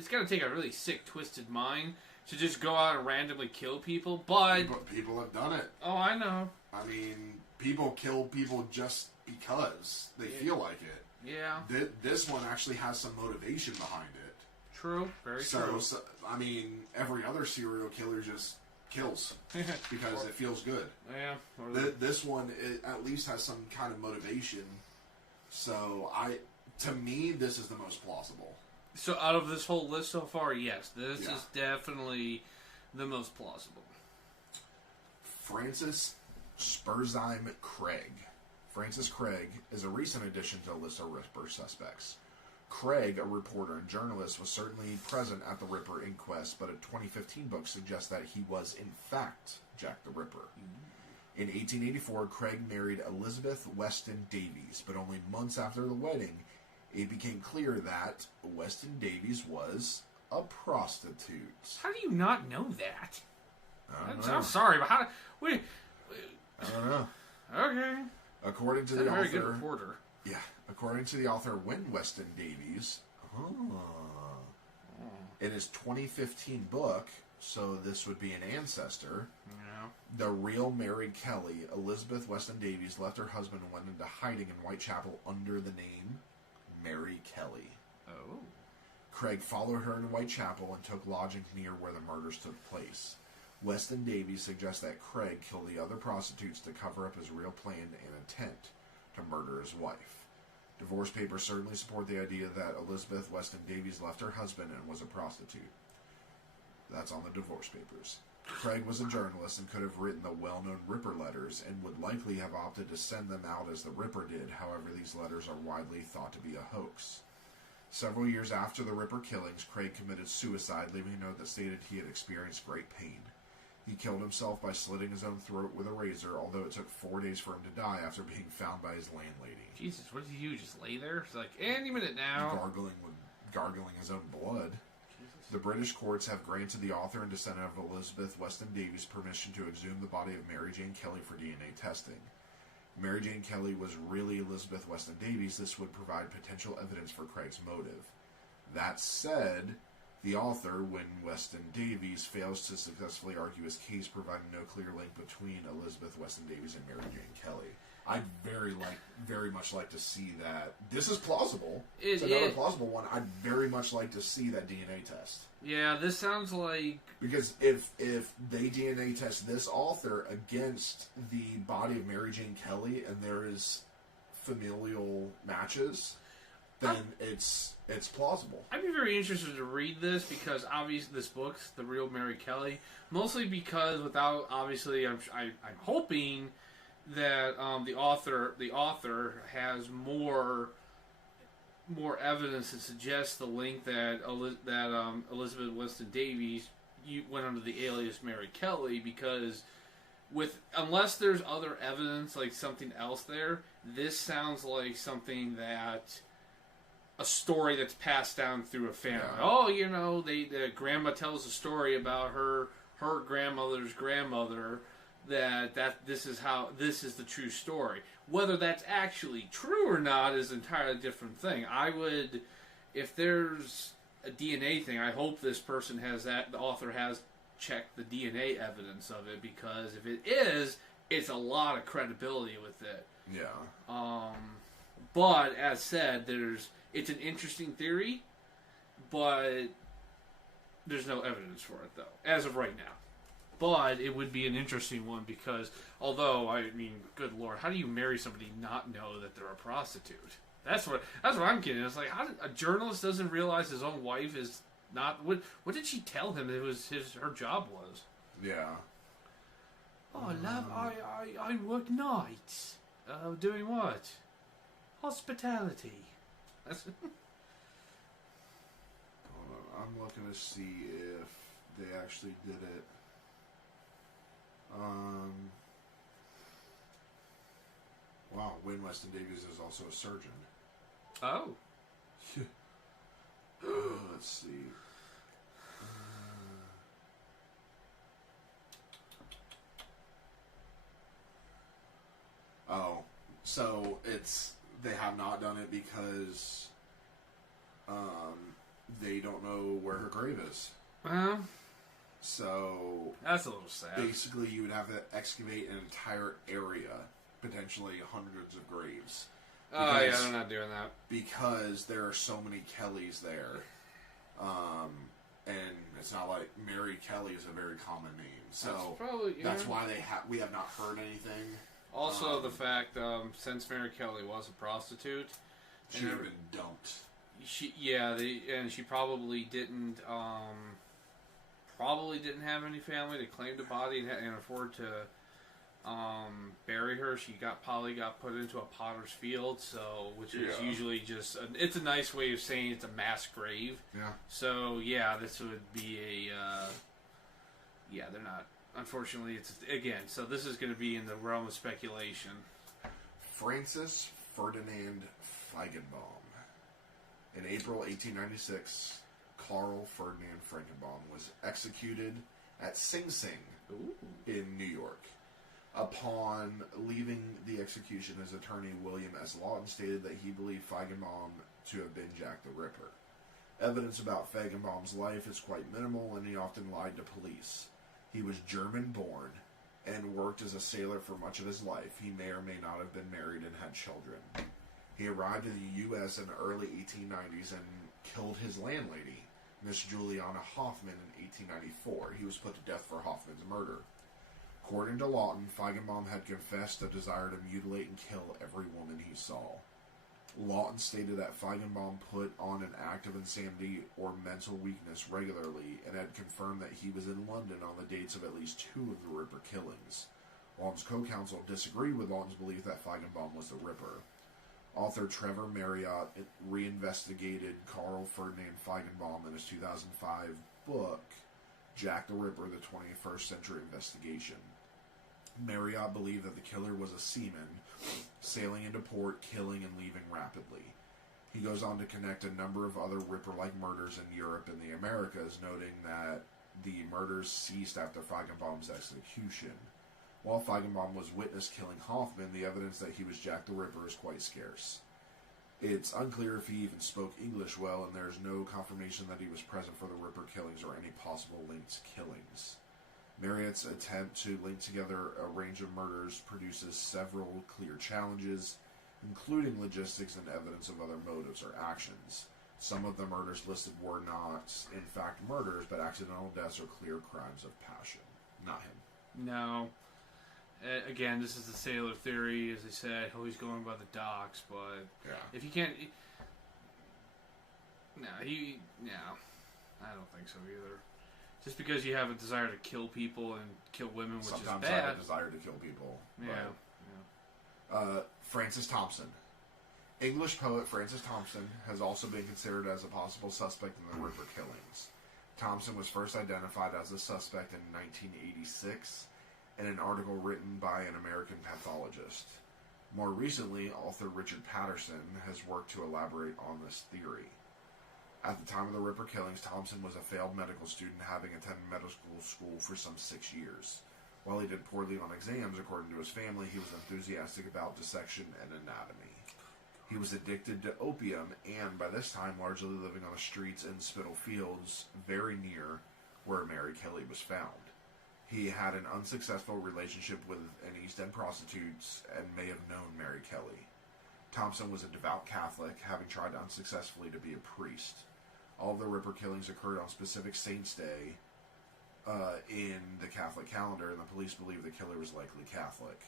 got to take a really sick, twisted mind to just go out and randomly kill people. But people have done it. Oh, I know. I mean, people kill people just because they feel like it. Yeah. This one actually has some motivation behind it. True. Very true. So, I mean, every other serial killer just kills because it feels good. Yeah. This one at least has some kind of motivation. So, to me, this is the most plausible. So, out of this whole list so far, yes, this is definitely the most plausible. Francis Spurzheim Craig. Francis Craig is a recent addition to the list of Ripper suspects. Craig, a reporter and journalist, was certainly present at the Ripper inquest, but a 2015 book suggests that he was, in fact, Jack the Ripper. In 1884, Craig married Elizabeth Weston Davies, but only months after the wedding, it became clear that Weston Davies was a prostitute. How do you not know that? I'm sorry, but how... Wait, I don't know. Okay. According to the author... Very good reporter. Yeah. According to the author Win Weston Davies, in his 2015 book, so this would be an ancestor, The Real Mary Kelly, Elizabeth Weston Davies left her husband and went into hiding in Whitechapel under the name Mary Kelly. Oh. Craig followed her to Whitechapel and took lodgings near where the murders took place. Weston Davies suggests that Craig killed the other prostitutes to cover up his real plan and intent to murder his wife. Divorce papers certainly support the idea that Elizabeth Weston Davies left her husband and was a prostitute. That's on the divorce papers. Craig was a journalist and could have written the well-known Ripper letters and would likely have opted to send them out as the Ripper did. However, these letters are widely thought to be a hoax. Several years after the Ripper killings, Craig committed suicide, leaving a note that stated he had experienced great pain. He killed himself by slitting his own throat with a razor, although it took 4 days for him to die after being found by his landlady. Jesus, what did he do? Just lay there? It's like, any minute now. Gargling his own blood. Jesus. The British courts have granted the author and descendant of Elizabeth Weston Davies permission to exhume the body of Mary Jane Kelly for DNA testing. Mary Jane Kelly was really Elizabeth Weston Davies. This would provide potential evidence for Craig's motive. That said, the author, Win Weston Davies, fails to successfully argue his case, providing no clear link between Elizabeth Weston Davies and Mary Jane Kelly. I'd very much like to see that. This is plausible. It's another plausible one. I'd very much like to see that DNA test. Yeah, this sounds like... Because if they DNA test this author against the body of Mary Jane Kelly and there is familial matches, then it's plausible. I'd be very interested to read this because obviously this book, The Real Mary Kelly, mostly because without obviously I'm hoping that the author has more evidence that suggests the link that Elizabeth Weston Davies went under the alias Mary Kelly, because unless there's other evidence like something else there, this sounds like something that a story that's passed down through a family. Yeah. Oh, the grandma tells a story about her grandmother's grandmother. That this is the true story. Whether that's actually true or not is an entirely different thing. If there's a DNA thing, I hope this person the author has checked the DNA evidence of it, because if it is, it's a lot of credibility with it. Yeah. But as said, it's an interesting theory, but there's no evidence for it though, as of right now. But it would be an interesting one because, although, I mean, good Lord, how do you marry somebody and not know that they're a prostitute? That's what I'm getting. It's like, how a journalist doesn't realize his own wife is not... What did she tell him her job was? Yeah. Oh, love, I work nights. Doing what? Hospitality. That's... I'm looking to see if they actually did it. Wow, Wayne Weston Davies is also a surgeon. Oh. Let's see. So they have not done it because they don't know where her grave is. Well, so that's a little sad. Basically, you would have to excavate an entire area, potentially hundreds of graves. Oh yeah, they're not doing that because there are so many Kellys there, and it's not like Mary Kelly is a very common name. So that's why we have not heard anything. Also, the fact since Mary Kelly was a prostitute, she would have been dumped. And she probably didn't have any family to claim the body and afford to bury her. She probably got put into a potter's field, which is usually just it's a nice way of saying it's a mass grave. Yeah. So this would be they're not. Unfortunately, so this is going to be in the realm of speculation. Francis Ferdinand Feigenbaum. In April 1896, Carl Ferdinand Frankenbaum was executed at Sing Sing in New York. Upon leaving the execution, his attorney, William S. Lawton, stated that he believed Feigenbaum to have been Jack the Ripper. Evidence about Feigenbaum's life is quite minimal, and he often lied to police. He was German-born and worked as a sailor for much of his life. He may or may not have been married and had children. He arrived in the U.S. in the early 1890s and killed his landlady, Miss Juliana Hoffman, in 1894. He was put to death for Hoffman's murder. According to Lawton, Feigenbaum had confessed a desire to mutilate and kill every woman he saw. Lawton stated that Feigenbaum put on an act of insanity or mental weakness regularly and had confirmed that he was in London on the dates of at least 2 of the Ripper killings. Lawton's co-counsel disagreed with Lawton's belief that Feigenbaum was the Ripper. Author Trevor Marriott reinvestigated Carl Ferdinand Feigenbaum in his 2005 book, Jack the Ripper, the 21st Century Investigation. Marriott believed that the killer was a seaman, sailing into port, killing, and leaving rapidly. He goes on to connect a number of other Ripper-like murders in Europe and the Americas, noting that the murders ceased after Feigenbaum's execution. While Feigenbaum was witnessed killing Hoffman, the evidence that he was Jack the Ripper is quite scarce. It's unclear if he even spoke English well, and there is no confirmation that he was present for the Ripper killings or any possible linked killings. Marriott's attempt to link together a range of murders produces several clear challenges, including logistics and evidence of other motives or actions. Some of the murders listed were not, in fact, murders, but accidental deaths or clear crimes of passion. Not him. No. Again, this is the sailor theory, as they said. He's going by the docks, but if you can't... No, I don't think so either. Just because you have a desire to kill people and kill women, which sometimes is bad. I have a desire to kill people. Yeah. Francis Thompson. English poet Francis Thompson has also been considered as a possible suspect in the Ripper killings. Thompson was first identified as a suspect in 1986 in an article written by an American pathologist. More recently, author Richard Patterson has worked to elaborate on this theory. At the time of the Ripper killings, Thompson was a failed medical student, having attended medical school for some 6 years. While he did poorly on exams, according to his family, he was enthusiastic about dissection and anatomy. He was addicted to opium and, by this time, largely living on the streets in Spitalfields, very near where Mary Kelly was found. He had an unsuccessful relationship with an East End prostitute and may have known Mary Kelly. Thompson was a devout Catholic, having tried unsuccessfully to be a priest. All of the Ripper killings occurred on specific saints' day in the Catholic calendar, and the police believe the killer was likely Catholic.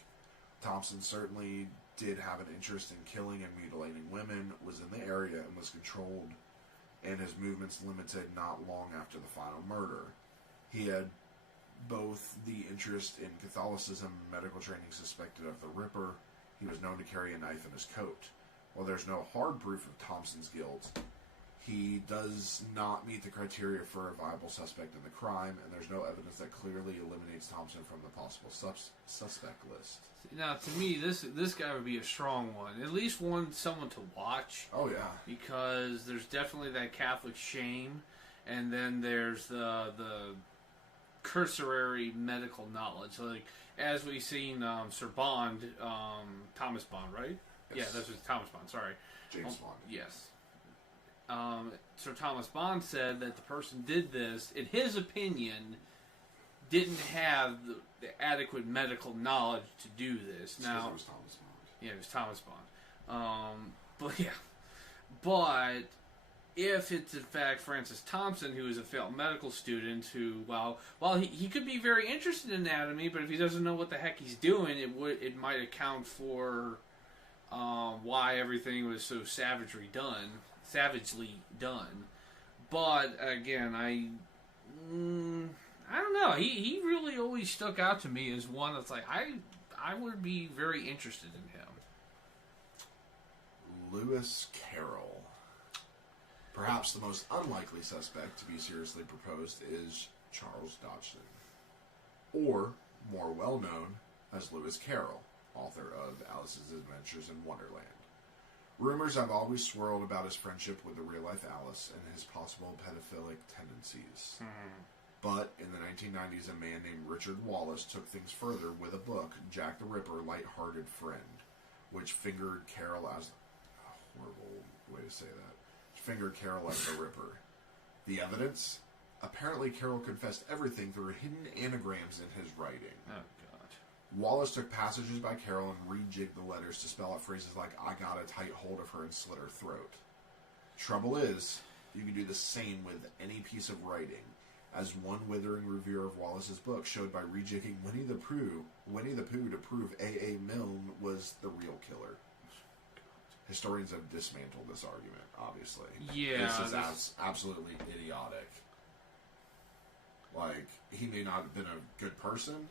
Thompson certainly did have an interest in killing and mutilating women, was in the area, and was controlled, and his movements limited not long after the final murder. He had both the interest in Catholicism and medical training suspected of the Ripper. He was known to carry a knife in his coat. While there's no hard proof of Thompson's guilt, He does not meet the criteria for a viable suspect in the crime, and there's no evidence that clearly eliminates Thompson from the possible suspect list. Now, to me, this guy would be a strong one. At least someone to watch. Oh, yeah. Because there's definitely that Catholic shame, and then there's the cursory medical knowledge. Like, as we've seen Sir Bond, Thomas Bond, right? Yes. Yeah, that's Thomas Bond, sorry. James Bond. Yes. Sir Thomas Bond said that the person did this, in his opinion, didn't have the adequate medical knowledge to do this. Now, it was Thomas Bond. Yeah, it was Thomas Bond. But if it's in fact Francis Thompson, who is a failed medical student, who he could be very interested in anatomy, but if he doesn't know what the heck he's doing, it might account for why everything was so savagely done. But again, I don't know. He really always stuck out to me as one that's like I would be very interested in him. Lewis Carroll. Perhaps the most unlikely suspect to be seriously proposed is Charles Dodgson, or more well known as Lewis Carroll, author of Alice's Adventures in Wonderland. Rumors have always swirled about his friendship with the real-life Alice and his possible pedophilic tendencies. But in the 1990s, a man named Richard Wallace took things further with a book, Jack the Ripper, Light-Hearted Friend, which fingered Carroll as... a horrible way to say that. Fingered Carroll as the Ripper. The evidence? Apparently Carroll confessed everything through hidden anagrams in his writing. Oh, God. Wallace took passages by Carroll and rejigged the letters to spell out phrases like, I got a tight hold of her and slit her throat. Trouble is, you can do the same with any piece of writing, as one withering reviewer of Wallace's book showed by rejigging Winnie the Pooh to prove A.A. Milne was the real killer. Historians have dismantled this argument, obviously. Yeah. This is absolutely idiotic. Like, he may not have been a good person.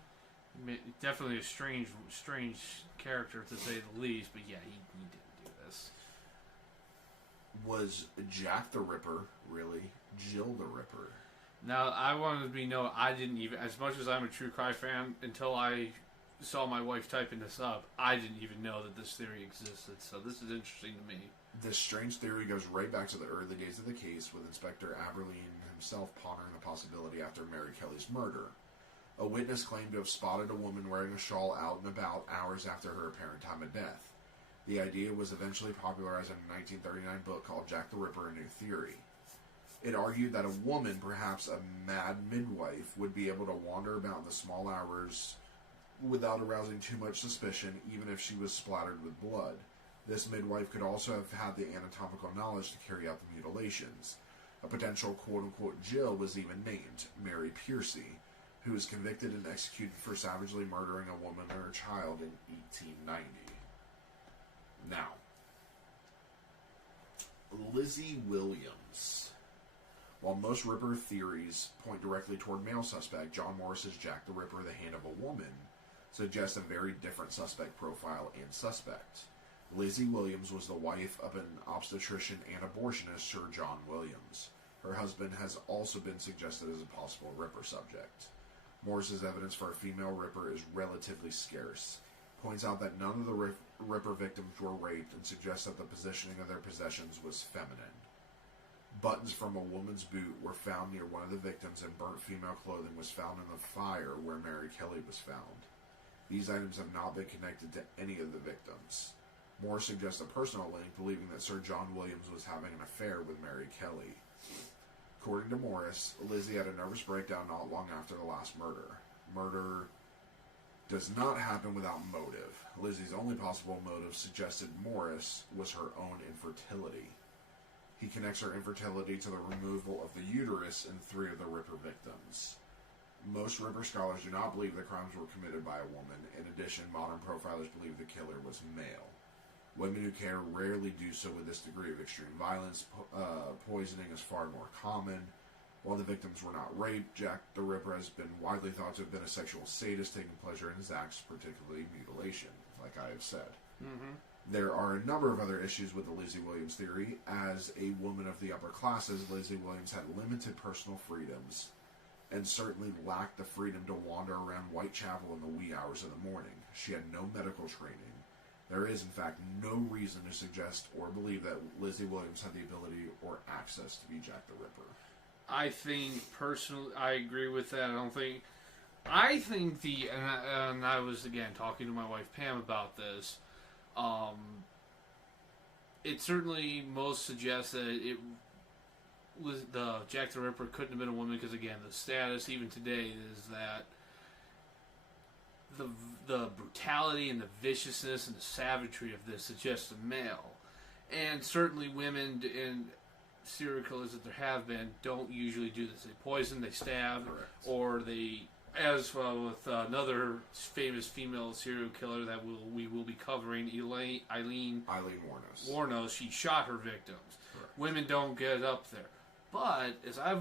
Definitely a strange character, to say the least, but yeah, he didn't do this. Was Jack the Ripper really Jill the Ripper? Now, I wanted to be known, I didn't even, as much as I'm a true crime fan, until I saw my wife typing this up, I didn't even know that this theory existed, so this is interesting to me. This strange theory goes right back to the early days of the case, with Inspector Aberline himself pondering the possibility after Mary Kelly's murder. A witness claimed to have spotted a woman wearing a shawl out and about hours after her apparent time of death. The idea was eventually popularized in a 1939 book called Jack the Ripper, A New Theory. It argued that a woman, perhaps a mad midwife, would be able to wander about in the small hours without arousing too much suspicion, even if she was splattered with blood. This midwife could also have had the anatomical knowledge to carry out the mutilations. A potential quote-unquote Jill was even named, Mary Piercy, who was convicted and executed for savagely murdering a woman and her child in 1890. Now, Lizzie Williams. While most Ripper theories point directly toward male suspect, John Morris's Jack the Ripper, The Hand of a Woman, suggests a very different suspect profile and suspect. Lizzie Williams was the wife of an obstetrician and abortionist, Sir John Williams. Her husband has also been suggested as a possible Ripper subject. Morris's evidence for a female Ripper is relatively scarce. Points out that none of the Ripper victims were raped and suggests that the positioning of their possessions was feminine. Buttons from a woman's boot were found near one of the victims, and burnt female clothing was found in the fire where Mary Kelly was found. These items have not been connected to any of the victims. Morris suggests a personal link, believing that Sir John Williams was having an affair with Mary Kelly. According to Morris, Lizzie had a nervous breakdown not long after the last murder. Murder does not happen without motive. Lizzie's only possible motive, suggested Morris, was her own infertility. He connects her infertility to the removal of the uterus in 3 of the Ripper victims. Most Ripper scholars do not believe the crimes were committed by a woman. In addition, modern profilers believe the killer was male. Women who care rarely do so with this degree of extreme violence. Poisoning is far more common. While the victims were not raped, Jack the Ripper has been widely thought to have been a sexual sadist taking pleasure in his acts, particularly mutilation, like I have said. There are a number of other issues with the Lizzie Williams theory. As a woman of the upper classes, Lizzie Williams had limited personal freedoms and certainly lacked the freedom to wander around Whitechapel in the wee hours of the morning. She had no medical training. There is, in fact, no reason to suggest or believe that Lizzie Williams had the ability or access to be Jack the Ripper. I think, personally, I agree with that. I think and I was, again, talking to my wife Pam about this, it certainly most suggests that it was the Jack the Ripper couldn't have been a woman because, again, the status even today is that the brutality and the viciousness and the savagery of this is just a male. And certainly women and serial killers that there have been don't usually do this. They poison, they stab, Correct. or they, as with another famous female serial killer that we will be covering, Eileen Wuornos. She shot her victims. Correct. Women don't get up there. But as I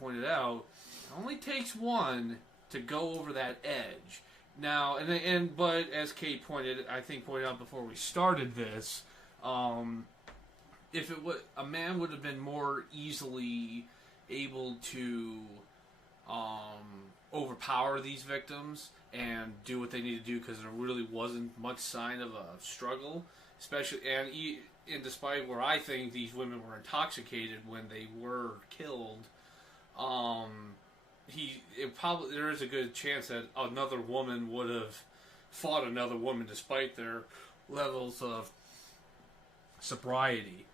pointed out, it only takes one to go over that edge. Now, but as Kate pointed out before we started this, if it would, a man would have been more easily able to overpower these victims and do what they need to do, because there really wasn't much sign of a struggle, especially and despite where I think these women were intoxicated when they were killed, there is a good chance that another woman would have fought another woman despite their levels of sobriety.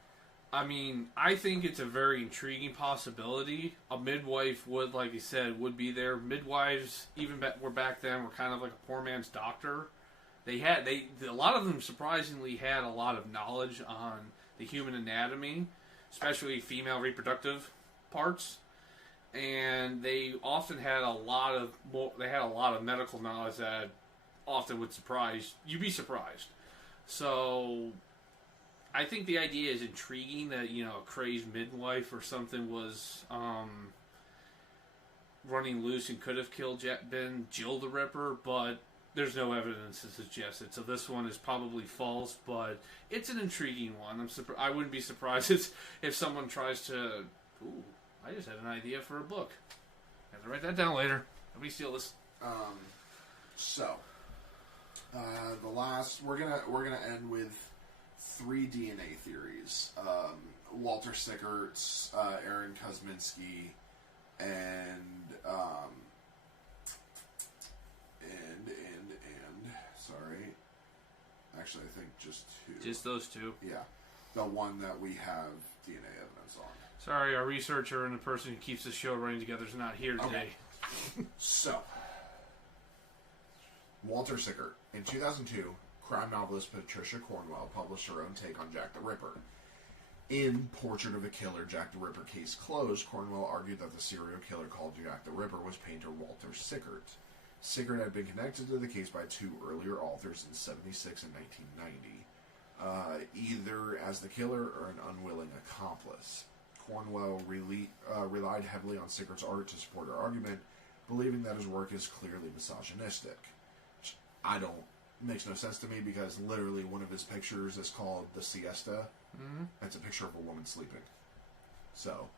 I mean, I think it's a very intriguing possibility. A midwife would, like you said, would be there. Midwives, were back then, were kind of like a poor man's doctor. A lot of them surprisingly had a lot of knowledge on the human anatomy, especially female reproductive parts, and they often had a lot of medical knowledge that often would surprise you'd be surprised. So I think the idea is intriguing that, a crazed midwife or something was running loose and could have been Jill the Ripper, but there's no evidence to suggest it. So this one is probably false, but it's an intriguing one. I wouldn't be surprised if someone tries to... Ooh, I just had an idea for a book. I have to write that down later. Let me steal this. The last... We're gonna end with 3 DNA theories. Walter Sickert's, Aaron Kosminski, and sorry. Actually, I think just 2. Just those 2? Yeah. The one that we have DNA evidence on. Sorry, our researcher and the person who keeps the show running together is not here today. Okay. So, Walter Sickert. In 2002, crime novelist Patricia Cornwell published her own take on Jack the Ripper. In Portrait of a Killer, Jack the Ripper Case Closed, Cornwell argued that the serial killer called Jack the Ripper was painter Walter Sickert. Sickert had been connected to the case by 2 earlier authors in 1976 and 1990, either as the killer or an unwilling accomplice. Cornwell relied heavily on Sickert's art to support her argument, believing that his work is clearly misogynistic. Which makes no sense to me, because literally one of his pictures is called The Siesta. Mm-hmm. It's a picture of a woman sleeping. So.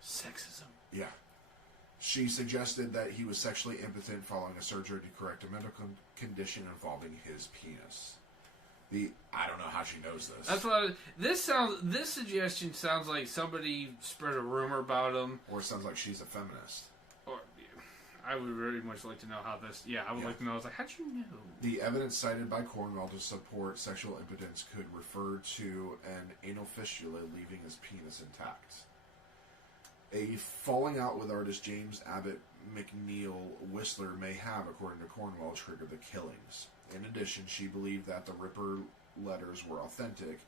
Sexism. Yeah. She suggested that he was sexually impotent following a surgery to correct a medical condition involving his penis. I don't know how she knows this. That's what this suggestion sounds like somebody spread a rumor about him. Or it sounds like she's a feminist. Or, I would very much like to know how this... Yeah, I would like to know. I was like, how'd you know? The evidence cited by Cornwell to support sexual impotence could refer to an anal fistula leaving his penis intact. A falling out with artist James Abbott McNeil Whistler may have, according to Cornwell, triggered the killings. In addition, she believed that the Ripper letters were authentic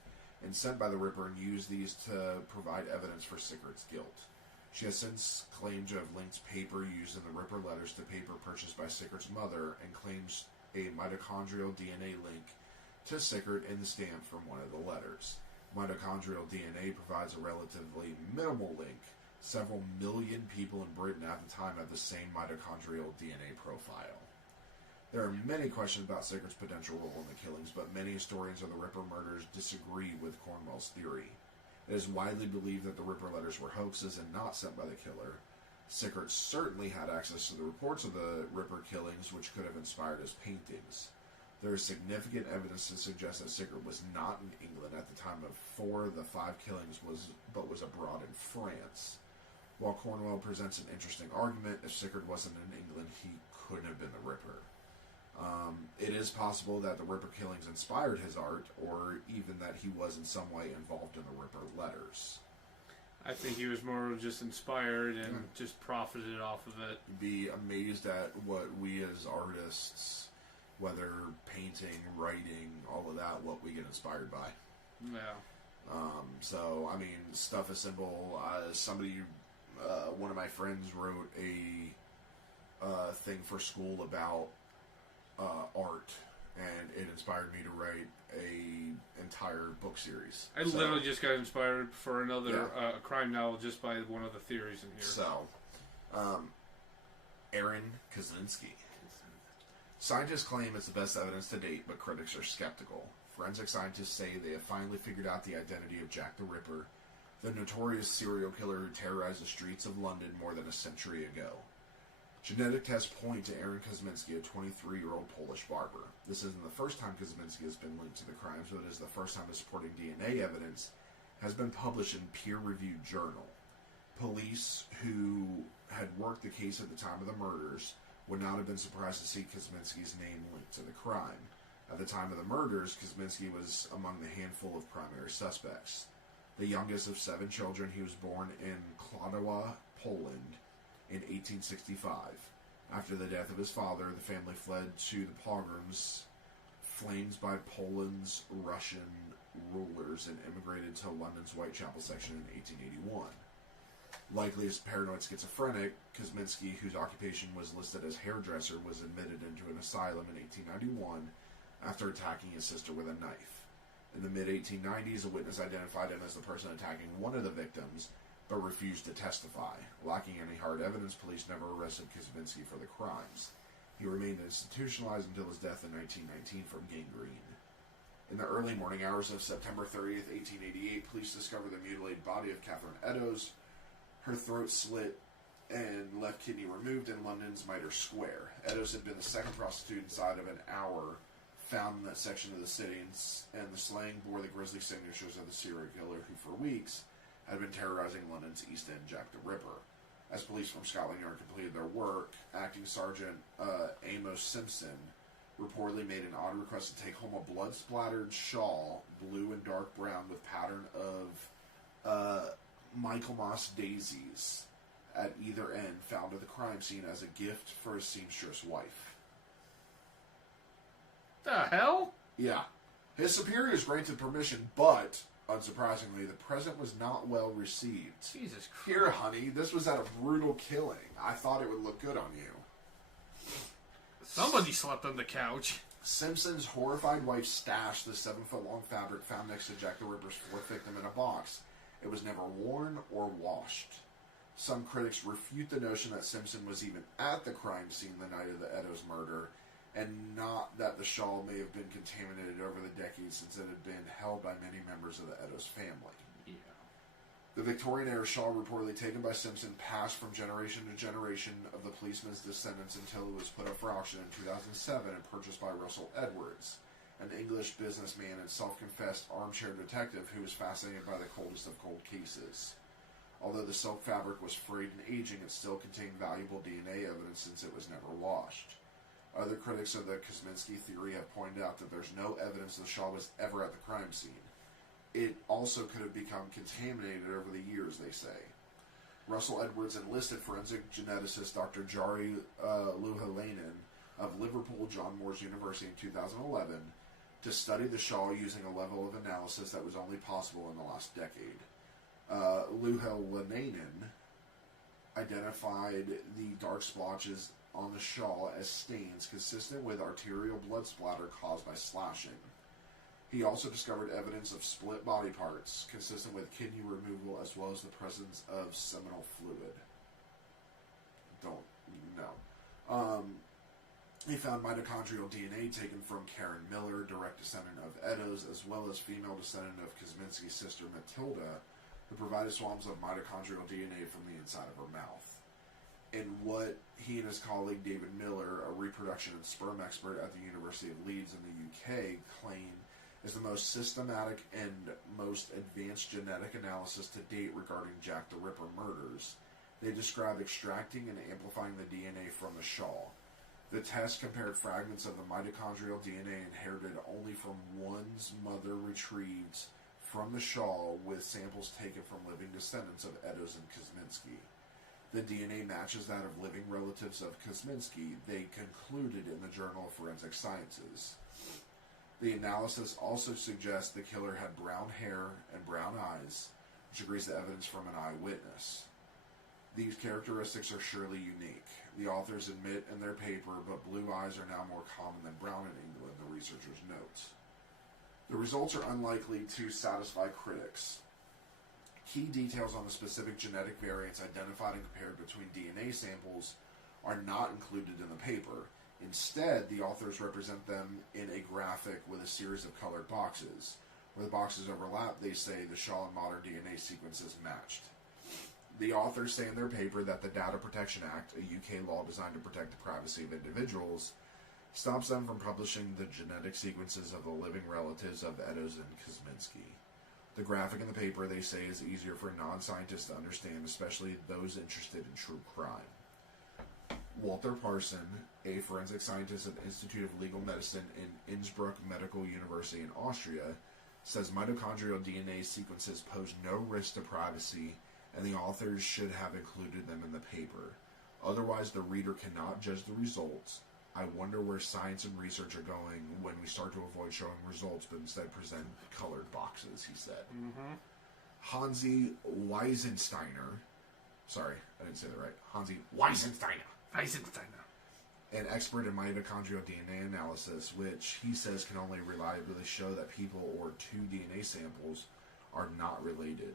and sent by the Ripper, and used these to provide evidence for Sickert's guilt. She has since claimed to have linked paper used in the Ripper letters to paper purchased by Sickert's mother, and claims a mitochondrial DNA link to Sickert in the stamp from one of the letters. Mitochondrial DNA provides a relatively minimal link. Several million people in Britain at the time had the same mitochondrial DNA profile. There are many questions about Sigurd's potential role in the killings, but many historians of the Ripper murders disagree with Cornwell's theory. It is widely believed that the Ripper letters were hoaxes and not sent by the killer. Sigurd certainly had access to the reports of the Ripper killings, which could have inspired his paintings. There is significant evidence to suggest that Sigurd was not in England at the time of 4 of the 5 killings, but was abroad in France. While Cornwell presents an interesting argument, if Sigurd wasn't in England, he couldn't have been the Ripper. It is possible that the Ripper killings inspired his art, or even that he was in some way involved in the Ripper letters. I think he was more just inspired and just profited off of it. You'd be amazed at what we as artists, whether painting, writing, all of that, what we get inspired by. Yeah. So, I mean, stuff as simple as one of my friends wrote a thing for school about art, and it inspired me to write a entire book series. I literally just got inspired for another crime novel just by one of the theories in here. So, Aaron Kaczynski. Scientists claim it's the best evidence to date, but critics are skeptical. Forensic scientists say they have finally figured out the identity of Jack the Ripper, the notorious serial killer who terrorized the streets of London more than a century ago. Genetic tests point to Aaron Kaczynski, a 23-year-old Polish barber. This isn't the first time Kaczynski has been linked to the crimes, but it is the first time the supporting DNA evidence has been published in peer-reviewed journal. Police who had worked the case at the time of the murders would not have been surprised to see Kaczynski's name linked to the crime. At the time of the murders, Kaczynski was among the handful of primary suspects. The youngest of 7 children, he was born in Kladwa, Poland, in 1865. After the death of his father, the family fled to the pogroms flamed by Poland's Russian rulers and immigrated to London's Whitechapel section in 1881. Likely as paranoid schizophrenic, Kaczynski, whose occupation was listed as hairdresser, was admitted into an asylum in 1891 after attacking his sister with a knife. In the mid-1890s, a witness identified him as the person attacking one of the victims, but refused to testify. Lacking any hard evidence, police never arrested Kaczynski for the crimes. He remained institutionalized until his death in 1919 from gangrene. In the early morning hours of September 30th, 1888, police discovered the mutilated body of Catherine Eddowes, her throat slit and left kidney removed in London's Mitre Square. Eddowes had been the second prostitute inside of an hour found in that section of the city, and the slaying bore the grisly signatures of the serial killer who, for weeks, had been terrorizing London's East End Jack the Ripper. As police from Scotland Yard completed their work, Acting Sergeant Amos Simpson reportedly made an odd request to take home a blood-splattered shawl, blue and dark brown, with pattern of Michaelmas daisies at either end, found at the crime scene as a gift for his seamstress wife. The hell? Yeah. His superiors granted permission, but unsurprisingly, the present was not well received. Jesus Christ. Here, honey, this was at a brutal killing. I thought it would look good on you. Somebody slept on the couch. Simpson's horrified wife stashed the 7-foot-long fabric found next to Jack the Ripper's 4th victim in a box. It was never worn or washed. Some critics refute the notion that Simpson was even at the crime scene the night of the Eddowes murder, and not that the shawl may have been contaminated over the decades since it had been held by many members of the Eddowes family. Yeah. The Victorian-era shawl reportedly taken by Simpson passed from generation to generation of the policeman's descendants until it was put up for auction in 2007 and purchased by Russell Edwards, an English businessman and self-confessed armchair detective who was fascinated by the coldest of cold cases. Although the silk fabric was frayed and aging, it still contained valuable DNA evidence since it was never washed. Other critics of the Kaczynski theory have pointed out that there's no evidence the shawl was ever at the crime scene. It also could have become contaminated over the years, they say. Russell Edwards enlisted forensic geneticist Dr. Jari Luhalainen of Liverpool John Moores University in 2011 to study the shawl using a level of analysis that was only possible in the last decade. Luhalainen identified the dark splotches on the shawl as stains consistent with arterial blood splatter caused by slashing. He also discovered evidence of split body parts consistent with kidney removal as well as the presence of seminal fluid. Don't know. He found mitochondrial DNA taken from Karen Miller, direct descendant of Eddowes, as well as female descendant of Kosminski's sister Matilda, who provided swabs of mitochondrial DNA from the inside of her mouth. In what he and his colleague David Miller, a reproduction and sperm expert at the University of Leeds in the UK, claim is the most systematic and most advanced genetic analysis to date regarding Jack the Ripper murders. They describe extracting and amplifying the DNA from the shawl. The test compared fragments of the mitochondrial DNA inherited only from one's mother retrieved from the shawl with samples taken from living descendants of Eddowes and Kosminski. The DNA matches that of living relatives of Kosminski, they concluded in the Journal of Forensic Sciences. The analysis also suggests the killer had brown hair and brown eyes, which agrees to evidence from an eyewitness. These characteristics are surely unique. The authors admit in their paper, but blue eyes are now more common than brown in England, the researchers note. The results are unlikely to satisfy critics. Key details on the specific genetic variants identified and compared between DNA samples are not included in the paper. Instead, the authors represent them in a graphic with a series of colored boxes. Where the boxes overlap, they say the Shaw and modern DNA sequences matched. The authors say in their paper that the Data Protection Act, a UK law designed to protect the privacy of individuals, stops them from publishing the genetic sequences of the living relatives of Eddowes and Kosminski. The graphic in the paper, they say, is easier for non-scientists to understand, especially those interested in true crime. Walter Parson, a forensic scientist at the Institute of Legal Medicine in Innsbruck Medical University in Austria, says mitochondrial DNA sequences pose no risk to privacy, and the authors should have included them in the paper. Otherwise, the reader cannot judge the results. I wonder where science and research are going when we start to avoid showing results but instead present colored boxes, he said. Hansi Weisensteiner, sorry, I didn't say that right, Hansi Weisensteiner, an expert in mitochondrial DNA analysis, which he says can only reliably show that people or two DNA samples are not related.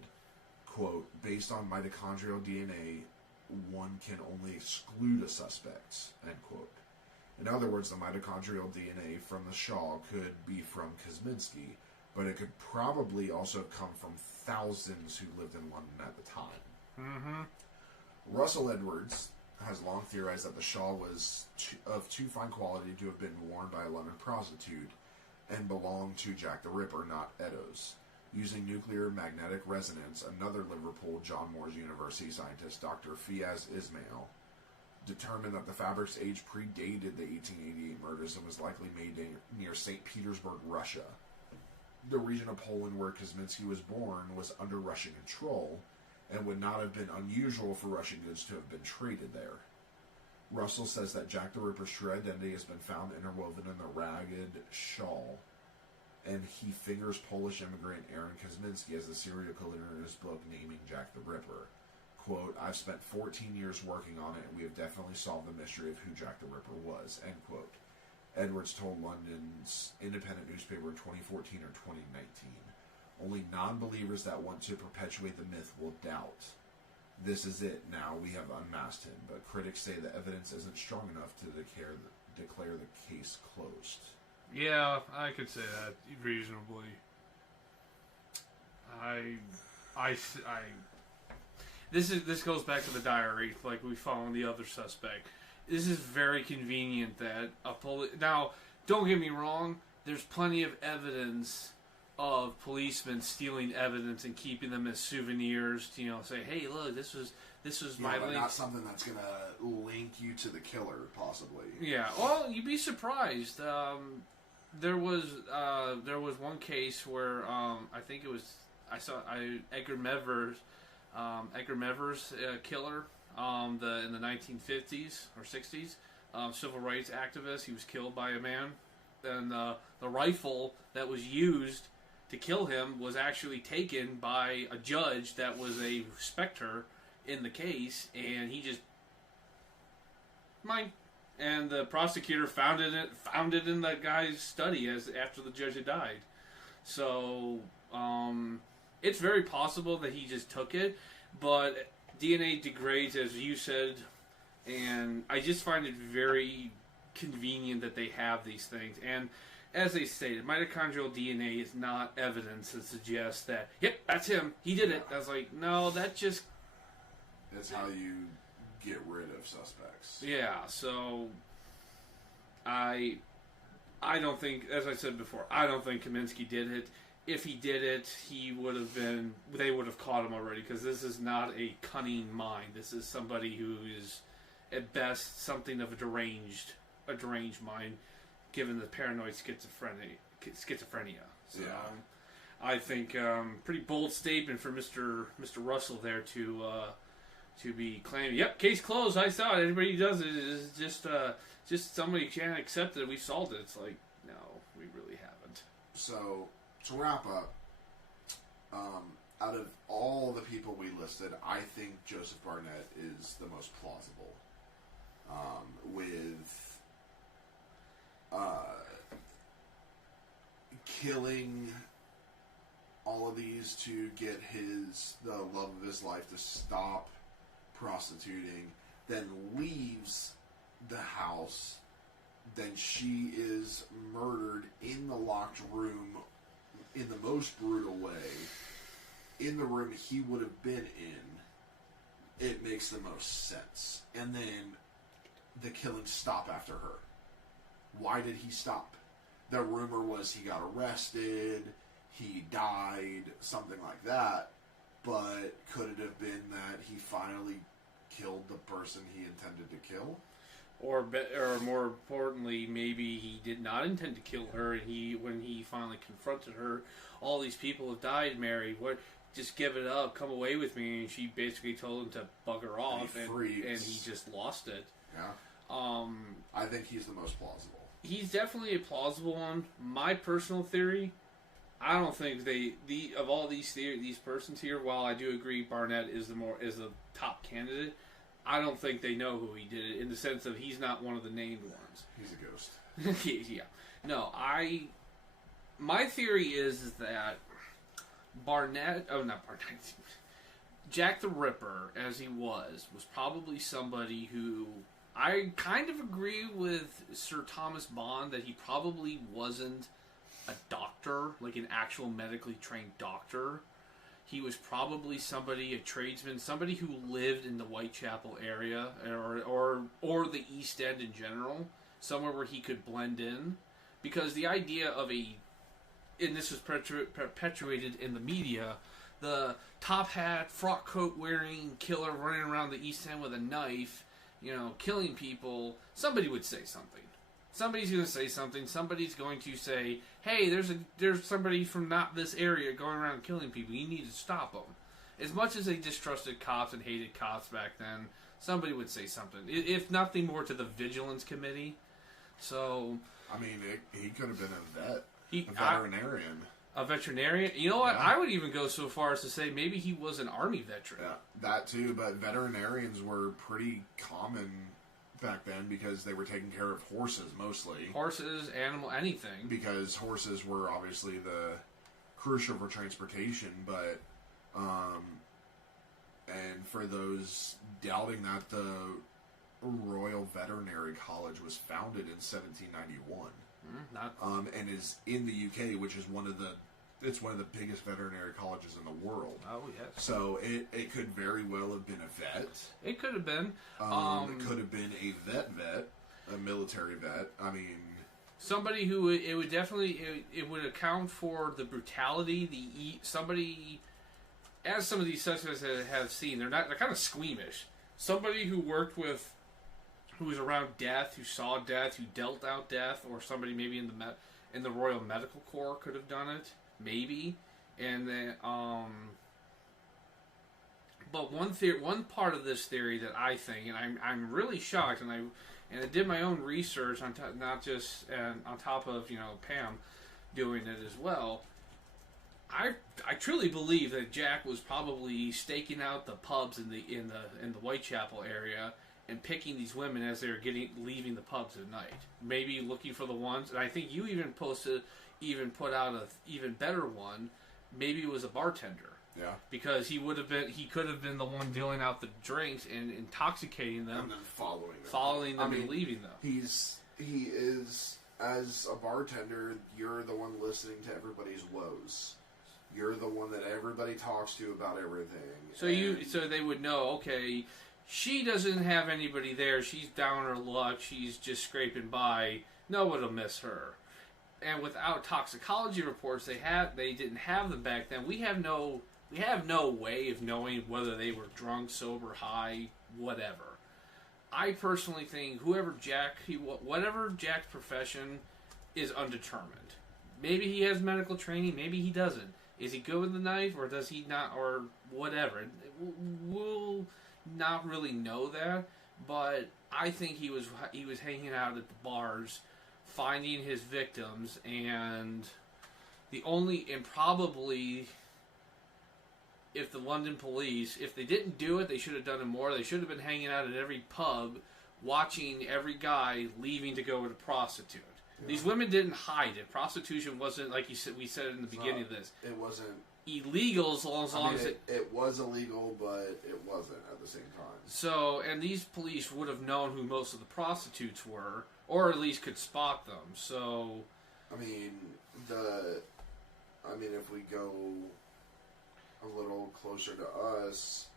Quote, based on mitochondrial DNA, one can only exclude a suspect, end quote. In other words, the mitochondrial DNA from the Shaw could be from Kosminski, but it could probably also come from thousands who lived in London at the time. Russell Edwards has long theorized that the shawl was of too fine quality to have been worn by a London prostitute and belonged to Jack the Ripper, not Eddowes. Using nuclear magnetic resonance, another Liverpool John Moores University scientist, Dr. Fiaz Ismail, determined that the fabric's age predated the 1888 murders and was likely made near St. Petersburg, Russia. The region of Poland where Kosminski was born was under Russian control, and would not have been unusual for Russian goods to have been traded there. Russell says that Jack the Ripper's true identity has been found interwoven in the ragged shawl, and he fingers Polish immigrant Aaron Kosminski as the serial killer in his book naming Jack the Ripper. Quote, I've spent 14 years working on it, and we have definitely solved the mystery of who Jack the Ripper was, end quote. Edwards told London's independent newspaper in 2014 or 2019. Only non-believers that want to perpetuate the myth will doubt. This is it. Now we have unmasked him, but critics say the evidence isn't strong enough to declare the case closed. Yeah, I could say that reasonably. This goes back to the diary, like we found the other suspect. This is very convenient that now, don't get me wrong, there's plenty of evidence of policemen stealing evidence and keeping them as souvenirs to, say, hey, look, this was my link. Not something that's going to link you to the killer, possibly. Yeah, well, you'd be surprised. There was one case where I think it was Edgar Mevers killer in the 1950s or 60s, civil rights activist. He was killed by a man, and the rifle that was used to kill him was actually taken by a judge that was a specter in the case, and he just mine. And the prosecutor found it in that guy's study after the judge had died. So it's very possible that he just took it, but DNA degrades, as you said, and I just find it very convenient that they have these things. And as they stated, mitochondrial DNA is not evidence that suggests that, yep, that's him, he did it. I was like, no, that just... That's how you get rid of suspects. Yeah, so I don't think, as I said before, I don't think Kaminsky did it. If he did it, they would have caught him already, because this is not a cunning mind. This is somebody who is, at best, something of a deranged mind, given the paranoid schizophrenia. So, yeah. I think pretty bold statement for Mr. Russell there to be claiming, yep, case closed, I saw it. Everybody who does it is just somebody can't accept it. We solved it. It's like, no, we really haven't. So, to wrap up, out of all the people we listed, I think Joseph Barnett is the most plausible. With killing all of these to get the love of his life to stop prostituting, then leaves the house, then she is murdered in the locked room in the most brutal way, in the room he would have been in. It makes the most sense. And then the killings stop after her. Why did he stop? The rumor was he got arrested, he died, something like that. But could it have been that he finally killed the person he intended to kill? Or more importantly, maybe he did not intend to kill her, and when he finally confronted her, all these people have died, Mary. What? Just give it up. Come away with me. And she basically told him to bugger off, and he just lost it. Yeah. I think he's the most plausible. He's definitely a plausible one. My personal theory, I don't think of all these persons here. While I do agree Barnett is the top candidate, I don't think they know who he did it, in the sense of he's not one of the named ones. He's a ghost. Yeah. No, my theory is that Jack the Ripper, as he was probably somebody who, I kind of agree with Sir Thomas Bond that he probably wasn't a doctor, like an actual medically trained doctor. He was probably a tradesman, somebody who lived in the Whitechapel area or the East End in general, somewhere where he could blend in. Because the idea of and this was perpetuated in the media, the top hat, frock coat wearing killer running around the East End with a knife, killing people, somebody would say something. Somebody's going to say something. Somebody's going to say, hey, there's somebody from not this area going around killing people. You need to stop them. As much as they distrusted cops and hated cops back then, somebody would say something. If nothing more, to the Vigilance Committee. So... I mean, he could have been a vet. A veterinarian. A veterinarian? You know what? Yeah. I would even go so far as to say maybe he was an Army veteran. Yeah, that too, but veterinarians were pretty common back then because they were taking care of horses mostly. Horses, anything. Because horses were obviously the crucial for transportation, but and for those doubting that, the Royal Veterinary College was founded in 1791. And is in the UK, which is one of the biggest veterinary colleges in the world. Oh, yes. So it could very well have been a vet. It could have been. It could have been a vet, a military vet. I mean, somebody who it would definitely it would account for the brutality. Somebody, as some of these suspects have seen, they're kind of squeamish. Somebody who worked with, who was around death, who saw death, who dealt out death, or somebody maybe in the Royal Medical Corps could have done it, maybe. And then, but one part of this theory that I think, and I'm really shocked, and I did my own research on not just on top of Pam doing it as well. I truly believe that Jack was probably staking out the pubs in the Whitechapel area and picking these women as they were leaving the pubs at night. Maybe looking for the ones, and I think you even put out a even better one. Maybe it was a bartender. Yeah. Because he could have been the one dealing out the drinks and intoxicating them, and then following them and leaving them. he is, as a bartender, you're the one listening to everybody's woes. You're the one that everybody talks to about everything. So they would know, okay, she doesn't have anybody there. She's down her luck. She's just scraping by. No one will miss her. And without toxicology reports, they didn't have them back then. We have no way of knowing whether they were drunk, sober, high, whatever. I personally think whatever Jack's profession is undetermined. Maybe he has medical training, maybe he doesn't. Is he good with the knife, or does he not, or whatever? We'll not really know that, but I think he was hanging out at the bars, finding his victims, and probably, if the London police, if they didn't do it, they should have done it more. They should have been hanging out at every pub, watching every guy leaving to go with a prostitute. Yeah. These women didn't hide it. Prostitution wasn't, like you said. We said in the beginning of this. It wasn't illegal as long as it was illegal, but it wasn't at the same time. So, and these police would have known who most of the prostitutes were, or at least could spot them. So, I mean, if we go a little closer to us,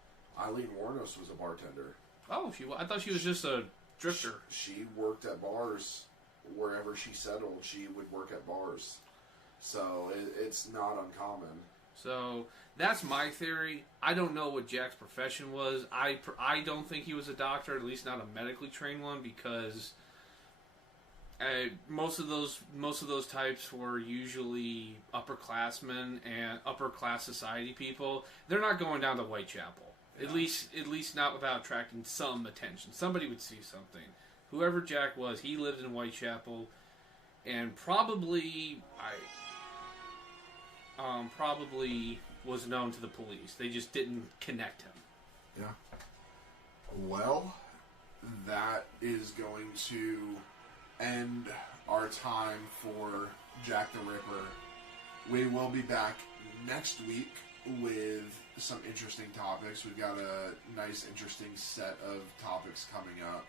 Eileen Warnos was a bartender. Oh, I thought she was just a drifter. She worked at bars. Wherever she settled, she would work at bars. So it's not uncommon. So that's my theory. I don't know what Jack's profession was. I don't think he was a doctor, at least not a medically trained one, because most of those types were usually upperclassmen and upper class society people. They're not going down to Whitechapel. Yeah. At least not without attracting some attention. Somebody would see something. Whoever Jack was, he lived in Whitechapel, and probably was known to the police. They just didn't connect him. Yeah. Well, that is going to end our time for Jack the Ripper. We will be back next week with some interesting topics. We've got a nice, interesting set of topics coming up.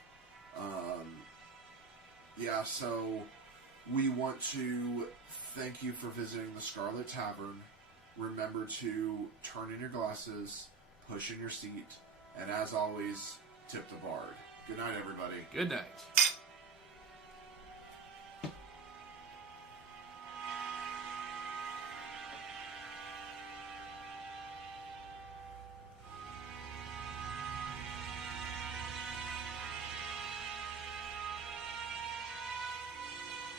So we want to thank you for visiting the Scarlet Tavern. Remember to turn in your glasses, push in your seat, and as always, tip the bard. Good night, everybody. Good night.